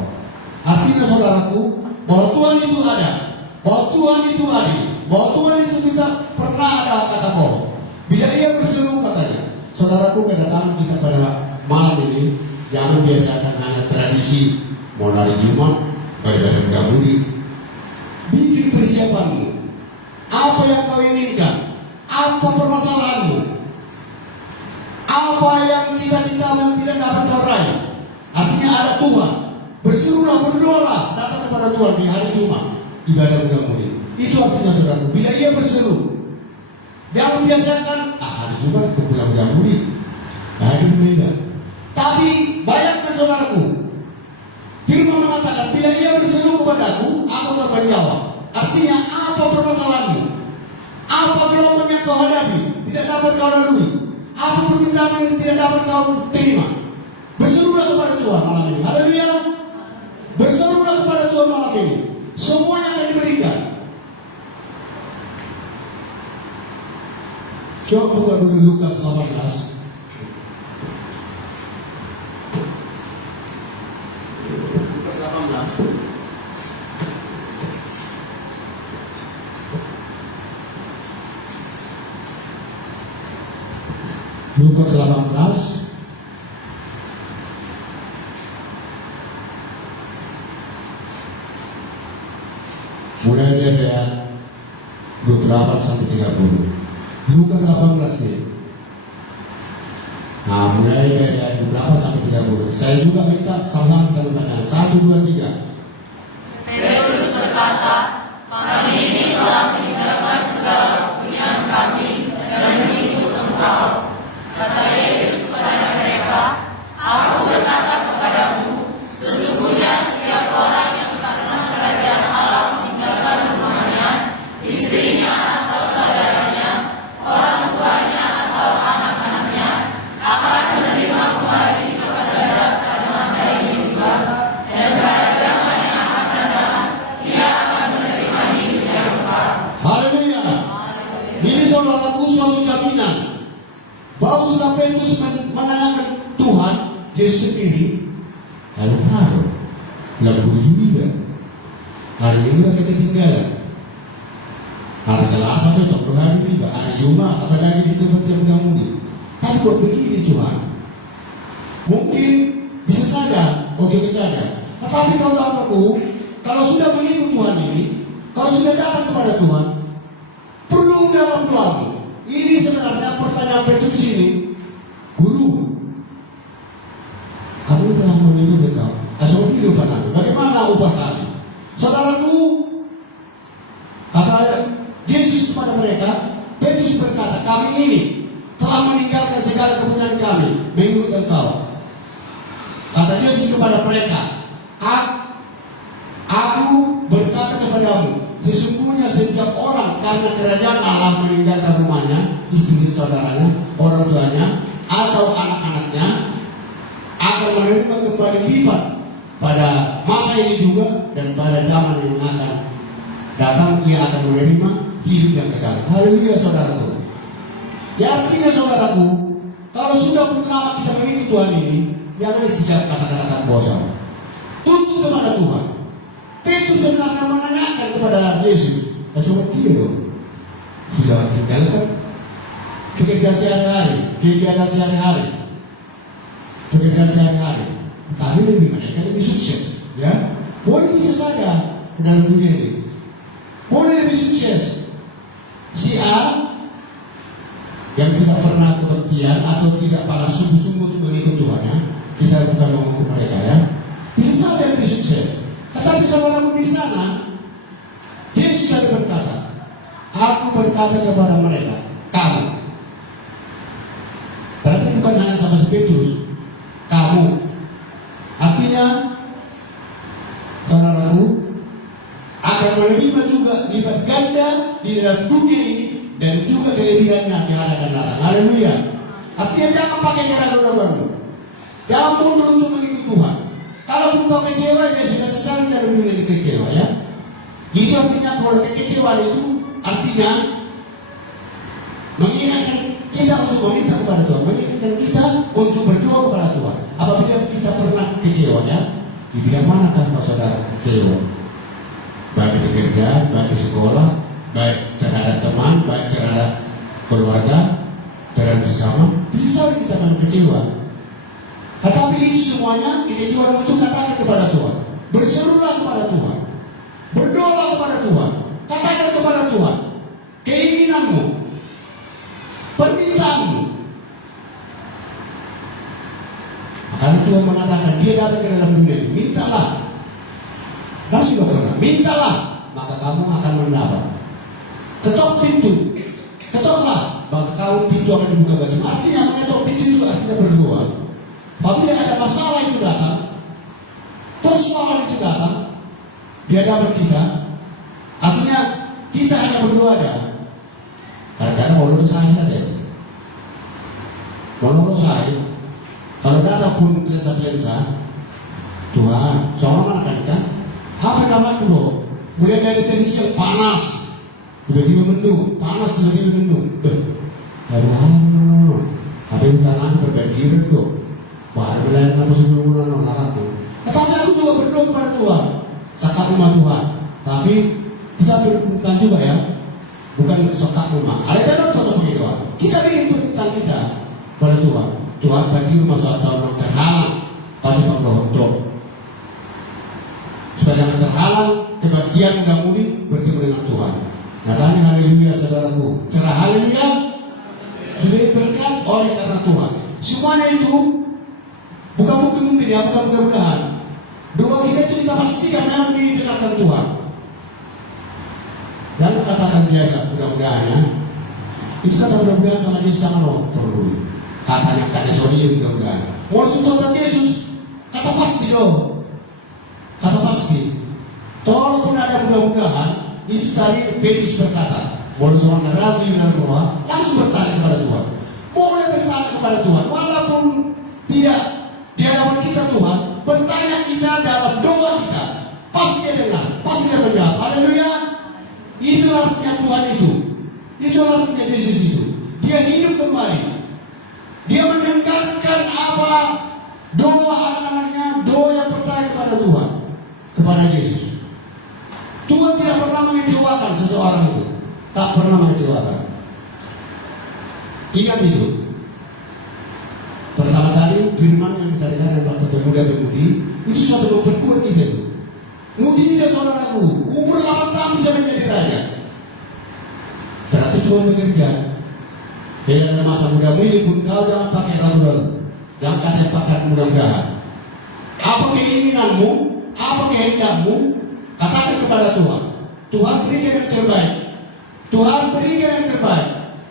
Artinya saudaraku, bahwa Tuhan itu ada, bahwa Tuhan itu adil, bahwa Tuhan itu tidak pernah ada kata bohong. Bila ia berseru katanya, saudaraku, kedatangan kita pada malam ini jangan biasakan hanya tradisi mau hari Jumat, baik-baik gaburi. Bikin persiapanmu. Apa yang kau inginkan? Apa permasalahanmu? Apa yang cita-cita yang tidak dapat kau raih? Artinya ada Tuhan. Berserulah, berdoalah, datang kepada Tuhan di hari Jumat, ibadah mudah-mudi. Itu artinya saudaraku. Bila ia berseru, jangan biasakan hari Jumat ke pulang mudah-mudi. Hari beda. Tapi bayangkan saudaraku, firman mengatakan bila ia berseru kepadaku, aku akan menjawab. Artinya apa permasalahanmu? Apa gelombang yang kau hadapi tidak dapat kau lalui? Apa permintaan yang tidak dapat kau terima? Berserulah kepada Tuhan malam ini. Haleluya. Berserulah kepada Tuhan malam ini. Semuanya akan diberikan. Coba buka dulu Lukas 18. Lukas 18 mulai dari ayat 28 sampai 30. Lukas 18 ini. Nah, mulai dari ayat 28 sampai 30. Saya juga minta sama-sama kita membaca. 1, 2, 3. Petrus berkata, kami ini telah meninggalkan segala kepunyaan kami dan mengikut Engkau. Kata Yesus kepada mereka, aku berkata kepadamu, sesungguhnya setiap orang yang karena kerajaan Allah meninggalkan rumahnya, istrinya atau saudaranya, orang tuanya atau anak-anaknya, akan menerima kembali kepada masa ini juga, dan barang guru juga. Hari Minggu kita ketinggalan. Hari Selasa tetap berhari riba. Hari Jumat apa lagi di tempat yang mudah. Tapi kok begini Tuhan? Mungkin bisa saja, oke bisa saja. Tetapi kalau aku, kalau sudah mengikut Tuhan ini, kalau sudah datang kepada Tuhan, perlu dalam doamu. Ini sebenarnya pertanyaan Petrus ini, Guru, kamu telah mengikut engkau, asal kehidupan aku. Bagaimana upah kami? Saudaraku, kata Yesus kepada mereka, Petrus berkata, kami ini telah meninggalkan segala kepunyaan kami, mengikut engkau. Kata Yesus kepada mereka, aku berkata kepadamu, sesungguhnya setiap orang karena kerajaan Allah meninggalkan rumahnya, istri saudaranya, orang tuanya, atau anak-anaknya, akan menerima kembali lipat pada masa ini juga dan pada zaman yang akan datang. Ia akan menerima hidup yang kekal. Haleluya saudaraku. Ya artinya saudaraku, kalau sudah lama kita mengikuti Tuhan ini, jangan sejak kata-kata bosan. Tuntut kepada Tuhan. Petrus sebenarnya menanyakan kepada Yesus, coba dia dong, sudah tinggalkan pekerjaan sehari-hari, kegiatan sehari-hari, pekerjaan sehari-hari, tapi mereka lebih sukses, ya? Boleh bisa saja dalam dunia ini, boleh lebih sukses. Si A yang tidak pernah kebaktian atau tidak pada sungguh-sungguh mengikut Tuhan, ya, kita bukan mengukur mereka, ya, bisa saja lebih sukses. Tetapi saudaraku di sana, Yesus ada berkata, aku berkata kepada mereka, kamu. Berarti bukan hanya sama si Petrus, kamu. Artinya, saudaraku akan menerima juga lipat ganda di dalam dunia ini dan juga kelebihannya di hari akan datang. Haleluya. Artinya jangan pakai ragu-ragu. Jangan mundur untuk mengikut Tuhan. Kalau engkau kecewa, ya sudah sesali dalam dunia ini kecewa, ya. Itu artinya kalau kekecewaan itu artinya mengingatkan kita untuk meminta kepada Tuhan, mengingatkan kita untuk berdoa kepada Tuhan. Apabila kita pernah kecewa, ya, di bidang manakah saudara kecewa? Baik di pekerjaan, baik di sekolah, baik terhadap teman, baik terhadap keluarga, terhadap sesama, bisa kita kecewa. Tetapi itu semuanya kekecewaan itu katakan kepada Tuhan. Berserulah kepada Tuhan. Berdoalah kepada Tuhan. Katakan kepada Tuhan keinginanmu, permintaanmu. Makanya Tuhan mengatakan dia datang ke dalam dunia ini, mintalah. Masih pernah, mintalah, maka kamu akan mendapat. Ketok pintu, ketoklah, maka kamu pintu akan dibuka bagimu. Artinya mengetok pintu itu artinya berdoa. Apabila ada masalah itu datang, persoalan itu datang di hadapan kita, artinya kita hanya berdoa aja. Kadang-kadang mau lulus saya saja, mau lulus saya. Kalau datang pun lensa-lensa, Tuhan, seorang akan kan? Apa namaku loh? Mulai dari tadi siang panas, tiba-tiba mendung, panas tiba-tiba mendung. Aduh, apa yang tangan berbanjir loh? Wah, belayan nama sebelum bulan Maret. Tetapi aku juga berdoa kepada Tuhan, sakap rumah Tuhan. Tapi kita bukan juga, ya, bukan sakap rumah. Ada tetap berdoa. Kita ingin permintaan kita kepada Tuhan. Tuhan bagi rumah seorang terhalang, pasti berdoa. Supaya jangan terhalang kebahagiaan mudah mudi bertemu dengan Tuhan. Katanya haleluya saudaraku. Cerah haleluya. Sudah diberikan oleh karena Tuhan. Semuanya itu bukan mungkin ya, bukan mudah-mudahan. Doa kita itu kita pastikan memang didengarkan Tuhan. Jangan katakan biasa, mudah-mudahan, ya. Itu kata mudah-mudahan sama Yesus jangan loh perlu. Katanya kata sorry mudah-mudahan. Maksud Tuhan Yesus kata pasti loh. Kata pasti. Walaupun ada mudah-mudahan, itu tadi Petrus berkata, boleh seorang ragu yang berdoa, langsung bertanya kepada Tuhan. Boleh bertanya kepada Tuhan, walaupun tidak di hadapan kita Tuhan, bertanya kita dalam doa kita, pasti dia dengar, pasti dia menjawab. Haleluya. Itu artinya Tuhan itu. Itu artinya Yesus itu. Dia hidup kembali. Dia mendengarkan apa doa anak-anaknya, doa yang percaya kepada Tuhan. seseorang itu tak pernah mengecewakan. Ingat itu. Pertama kali firman yang kita dengar dari waktu pemuda-pemudi itu suatu memperkuat kita. Mujizat saudaraku, umur 8 tahun bisa menjadi raja. Berarti Tuhan bekerja. Dalam masa muda ini pun kau jangan pakai ragu-ragu, jangan kata mudah-mudahan. Apa keinginanmu, apa kehendakmu, katakan kepada Tuhan. Tuhan berikan yang terbaik. Tuhan berikan yang terbaik.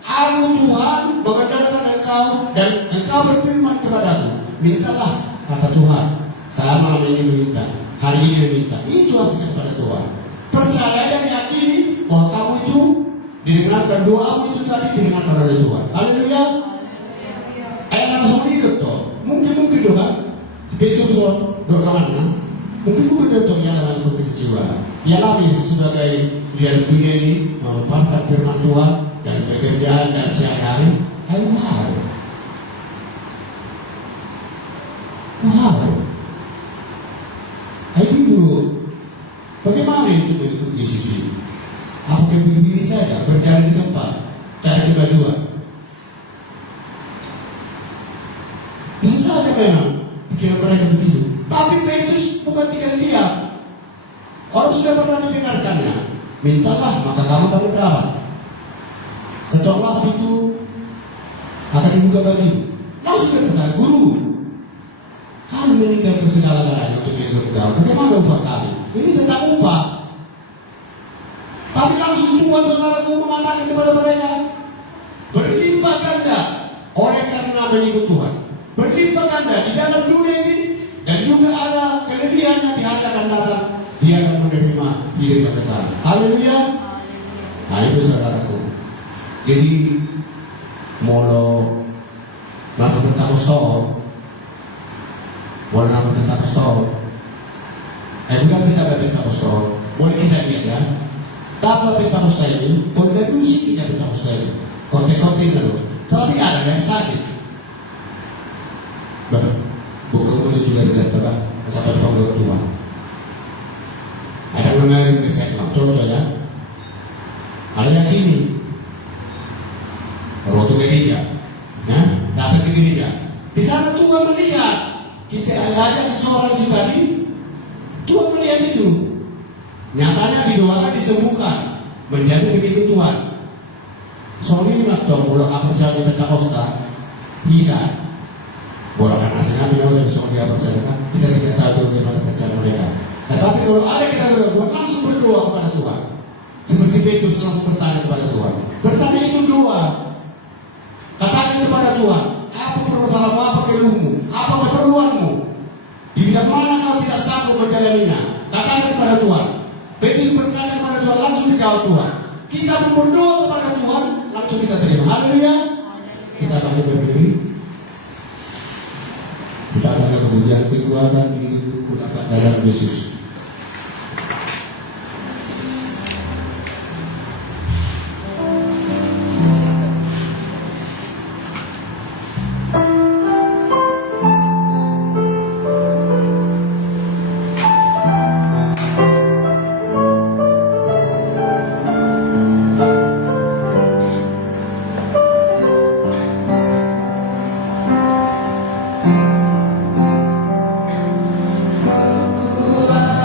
Aku Tuhan mengandalkan engkau dan engkau berfirman kepadaku. Mintalah, kata Tuhan. Saya malam ini meminta, hari ini meminta. Itu artinya kepada Tuhan. Percaya dan yakini bahwa kamu itu didengarkan, doamu itu tadi didengarkan oleh Tuhan. Haleluya. Langsung hidup toh. Mungkin doa. Besok doa mana? Mungkin untuk yang dalam kekecewaan. Ialah sebagai dia dunia ini memanfaatkan firman Tuhan dan pekerjaan dan sehari-hari. Ayo mahal. Ayo dulu. Bagaimana itu mengikut Yesus ini? Apa yang begini saja berjalan di tempat cari kemajuan. Bisa saja memang pikiran mereka begitu. Tapi Petrus bukan tinggal diam. Kalau sudah pernah mendengarkannya, mintalah maka kamu akan mendapat. Ketuklah itu akan dibuka bagimu. Lalu sudah berkata, guru, kami meninggalkan segala-galanya untuk mengikut kau. Bagaimana upah kami? Ini tentang upah. Tapi langsung Tuhan saudaraku mengatakan kepada mereka, berlimpah ganda oleh karena mengikut Tuhan. Berlimpah ganda di dalam dunia ini dan juga ada kelebihan yang di hari akan datang. Dia akan menerima hidup yang kekal. Haleluya. Nah itu saudaraku. Jadi molo nanti bertakustol, molo nanti bertakustol. Bukan kita bertakustol, boleh kita lihat ya. Tapi bertakustol ini, kondelusi kita bertakustol ini, konten-konten lalu. Tapi ada yang sakit. Bukan itu juga tidak terbang sampai panggung tua. Ada mengenai riset, contohnya ada yang kini waktu gereja, datang ke gereja. Di sana Tuhan melihat kita ajak seseorang itu tadi, Tuhan melihat itu. Nyatanya didoakan disembuhkan, menjadi pengikut Tuhan. Soalnya ingat dong, kalau aku jadi tetap Costa, iya. Bolehkan aslinya bila soal dia percaya, kita tidak tahu bagaimana percaya mereka. Tetapi kalau ada kita berdoa, langsung berdoa kepada Tuhan. Seperti Petrus langsung bertanya kepada Tuhan. Bertanya itu doa. Katakan kepada Tuhan, apa permasalahanmu, apa keluhmu, apa keperluanmu. Di bidang mana kau tidak sanggup menjalaninya. Katakan kepada Tuhan. Petrus bertanya kepada Tuhan, langsung dijawab Tuhan. Kita berdoa kepada Tuhan, langsung kita terima. Haleluya. Kita akan berdiri. Kita akan kemudian kekuatan digunakan dalam Yesus. Kekuatan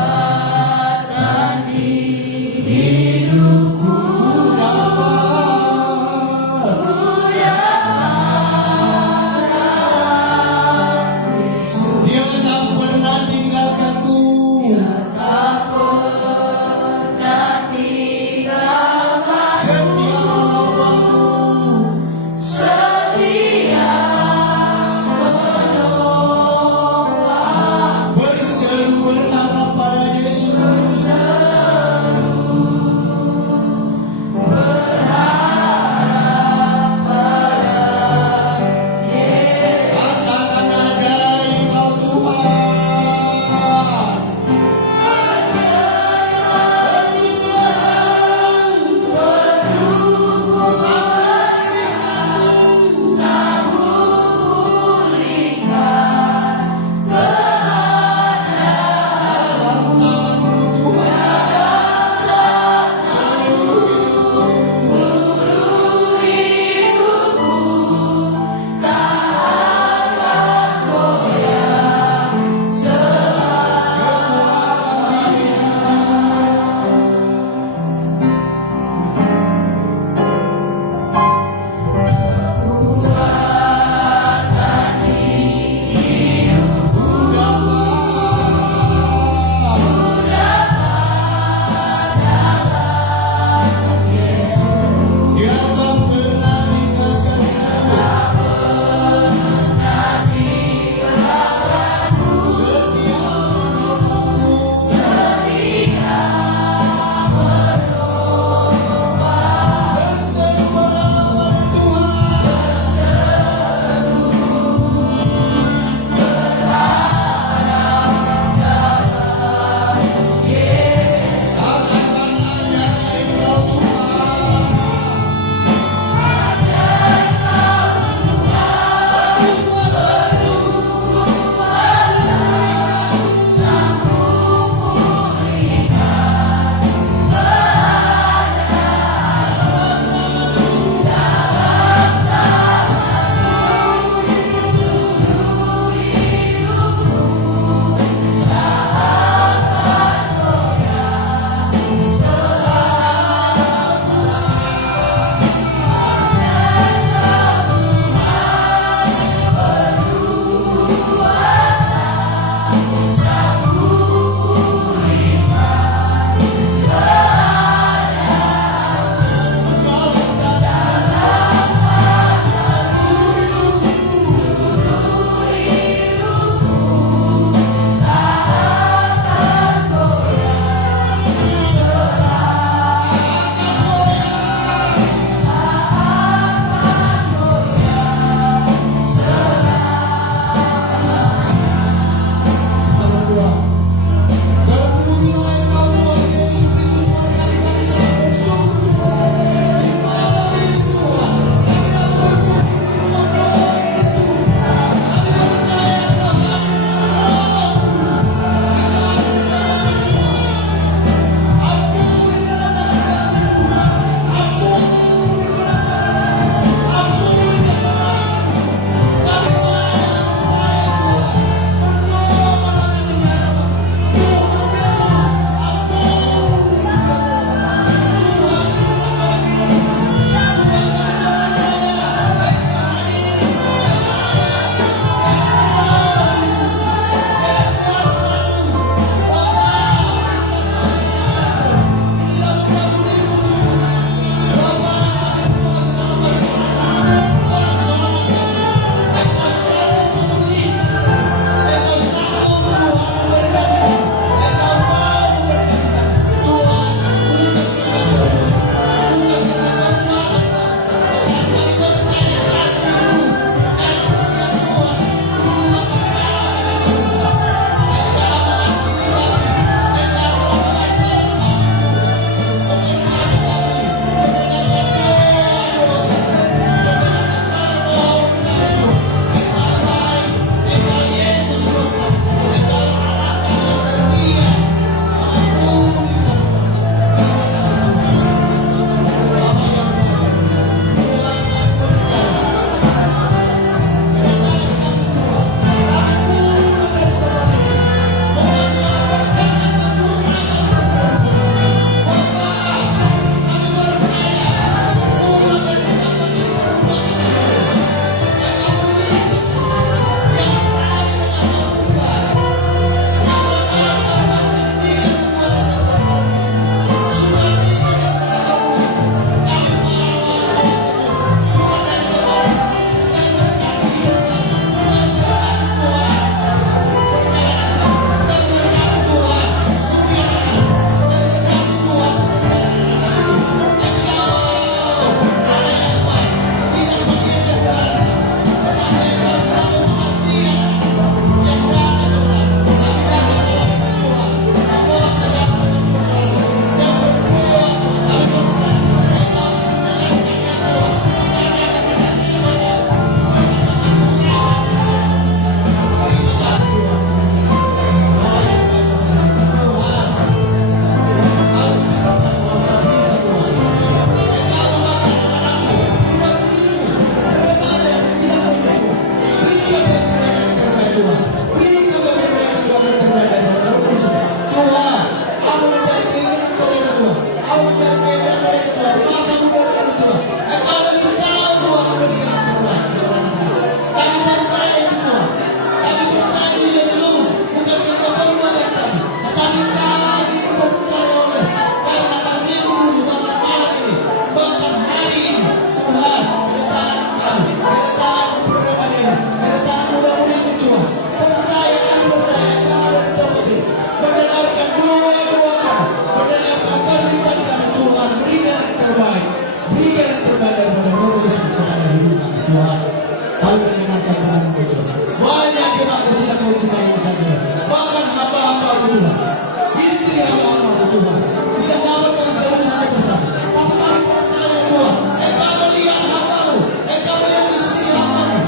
Tuhan. Tidak dapat kami selesai bersama. Tapi kami percaya Tuhan. Engkau melihat hamba-Mu, Engkau melihat istri hamba-Mu,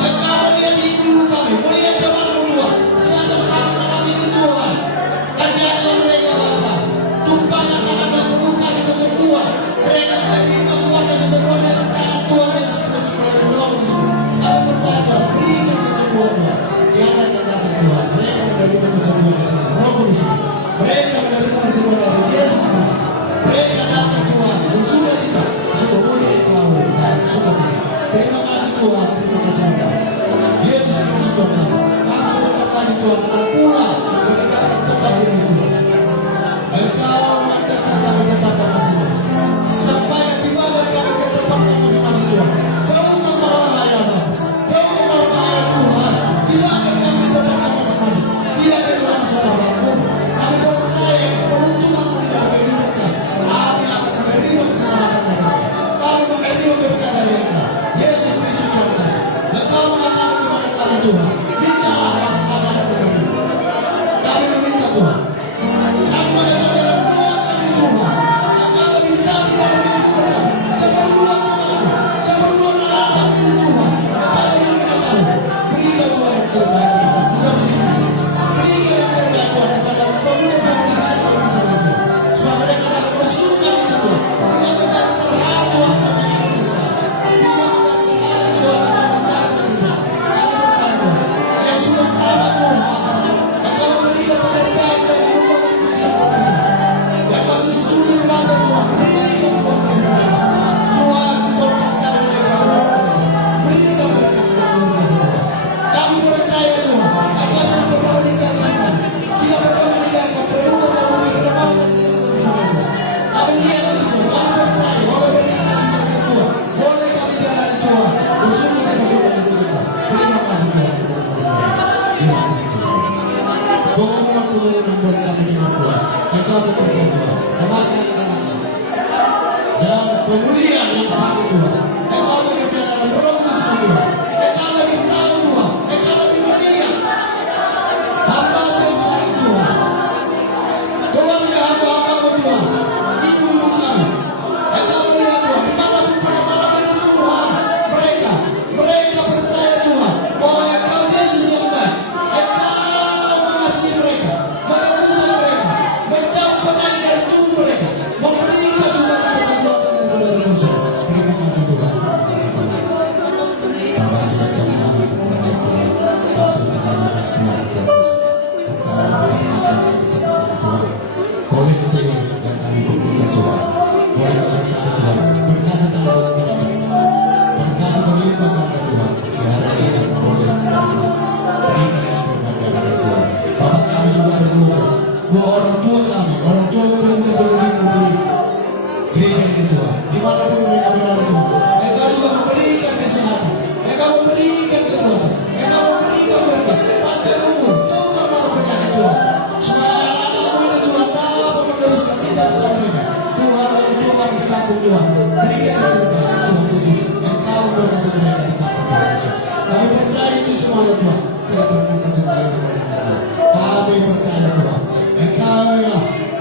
Engkau melihat ibu kami, melihat teman-Mu Tuhan. Siapa sangat mengalami ini Tuhan. Kasihanlah mereka Bapa. Tumpahkan tangan dan penuh kasih kesembuhan. Mereka menerima kuasa kesembuhan dari tangan Tuhan Yesus Kristus melalui Roh Kudus. Kami percaya Tuhan, berikan kesembuhan Tuhan. Di atas cerdasan Tuhan, mereka menerima kesembuhan dari Roh Kudus. Mereka menerima kesembuhan dari Yesus Kristus. Mereka datang Tuhan, bersuka cita, untuk mulia Engkau dan suka cita. Terima kasih Tuhan, terima kasih Tuhan. Yesus Kristus Tuhan, kami sebentar lagi Tuhan akan pulang meninggalkan tempat ini Tuhan. Engkau mengantarkan kami ke tempat masing-masing. Sampai tiba kami ke tempat masing-masing Tuhan. Jauhkan para bahaya Bapa, jauhkan para bahaya Tuhan. Tibakan kami ke tempat masing-masing. Tidak ada dalam salah Bapa. Kami percaya keberuntungan tidak kehidupan. Kami akan menerima keselamatan dari Engkau. Kami menerima berkat dari Engkau. Yesus Kristus Tuhan. Engkau mengatakan kepada kami Tuhan, mintalah maka kami akan memberi. Kami meminta Tuhan. Kami mendengar dalam doa kami Tuhan. Engkau lebih tahu dari Tuhan. Keperluan kami, keperluan anak ini Tuhan. Engkau lebih mengetahui. Berikan Tuhan yang terbaik. Berikan yang terbaik Tuhan kepada pemuda dan istri masing-masing. Supaya mereka dapat bersuka cita Tuhan. Tidak menjadi terharu Tuhan kami yang kita. Tidak menjadi terharu Tuhan kami mencari kita. Kami percaya Tuhan. Yang sudah tamat Tuhan. Engkau memberikan pekerjaan bagi umat manusia Tuhan. Yang masih studi belajar Tuhan. Berikan Tuhan kebenaran. Tuhan tolong mencari mereka. Berikan mereka kebenaran. Kami percaya Tuhan. Engkau tidak pernah meninggalkan kami. Tidak pernah meninggalkan perubahan dalam kehidupan bangsa Tuhan. Kami lihat itu Tuhan. Kami percaya. Boleh berikan kasih sayang Tuhan. Boleh kami jalani Tuhan. Bersungguh kita Tuhan. Terima kasih Tuhan. Pengumuman buat kami dengan Tuhan. Engkau bekerja Tuhan. Memakai anak-anak. Dan pemulihan yang sangat Tuhan. Engkau bekerja dalam Roh Kudus Tuhan. Engkau lebih tahu Tuhan. Engkau lebih melihat. Hamba yang sakit Tuhan. Tuhan ya hamba-Hamba Tuhan. Ibu-ibu kami. Engkau melihat Tuhan. Dimanapun pada malam ini Tuhan. Mereka percaya Tuhan. Bahwa Engkau Yesus yang baik. Engkau mengasihi mereka. Menemukan mereka. Mencampur dari tubuh mereka. Memberikan sukacita Tuhan dan kepada manusia. Terima kasih Tuhan. Bapak juga jangan kepada Tuhan. Kasih kepada Tuhan. Boleh kecil dan kami berputus Tuhan. Boleh berkata Tuhan. Berkata Tuhan. Berkata berlimpah kepada Tuhan. Biarlah kita boleh berikan kepada Tuhan. Bapak kami juga berdoa. Bahwa orang tua kami, orang tua belum berdiri. Berikan itu Tuhan. Dimanapun mereka berada Tuhan. Engkau juga memberikan kesehatan. Engkau memberikan kekuatan. Engkau memberikan berkat. Panjang umur. Jauhkan mara penyakit Tuhan. Supaya anak-anakmu ini Tuhan dapat meneruskan cita-cita mereka. Tuhan dan Tuhan dikabul Tuhan. Berikan itu Tuhan Yesus. Engkau berkata mereka dikabul Tuhan. Kami percaya itu semua ya Tuhan. Tidak pernah terjadi kami percaya Tuhan. Engkau ya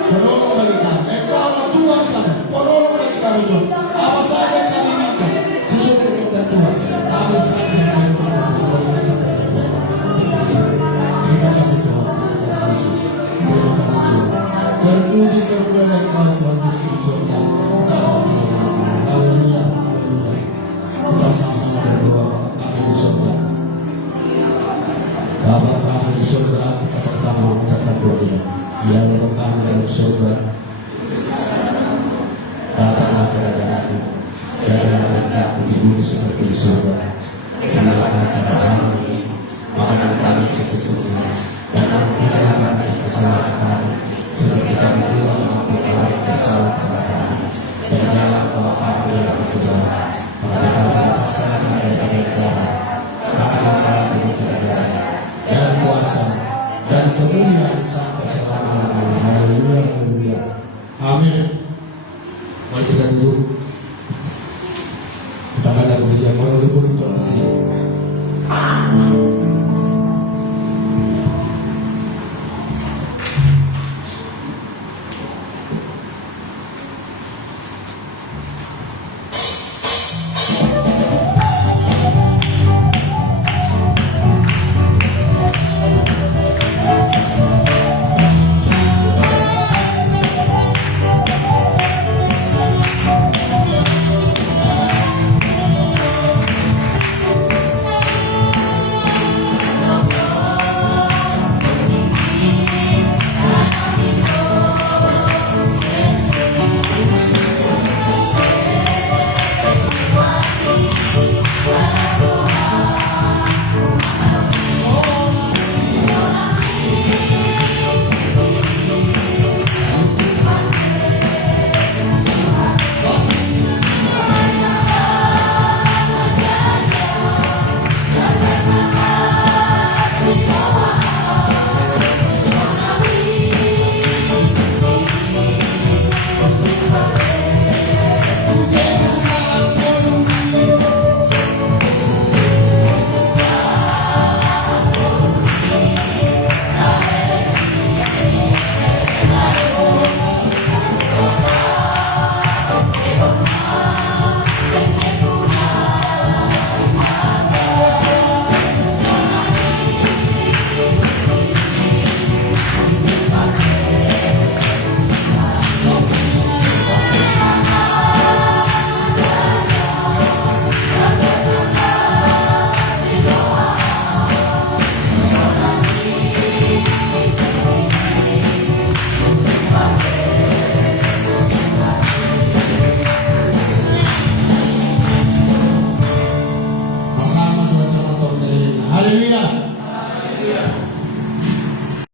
penolong bagi kami. Engkau lah Tuhan kami. Penolong bagi kami Tuhan. Apa saja yang kami minta sesuai dengan kehendak Tuhan. Kami sampai dengan terima kasih Tuhan. Terima kasih Tuhan. Terpuji terpuji Engkau Tuhan Yesus Tuhan. Haleluya. Haleluya. Kita sama-sama berdoa. Kami di surga. Bapa kami di surga, kita sama-sama mengucapkan doa ini. Ya Allah kami dari surga. Datanglah kerajaan-Mu. Jadilah kehendak-Mu di bumi seperti di surga. Berilah kami hari ini makanan kami secukupnya. Dan ampunilah kami kesalahan kami, seperti kami juga mengampuni orang yang bersalah kepada kami. Dan janganlah bawa kami dalam percobaan, maka kami sesatkan daripada jahat. Karena kami kerajaan dan kuasa dan kemuliaan sampai selama-lamanya. Haleluya, haleluya. Amin. Mari kita duduk.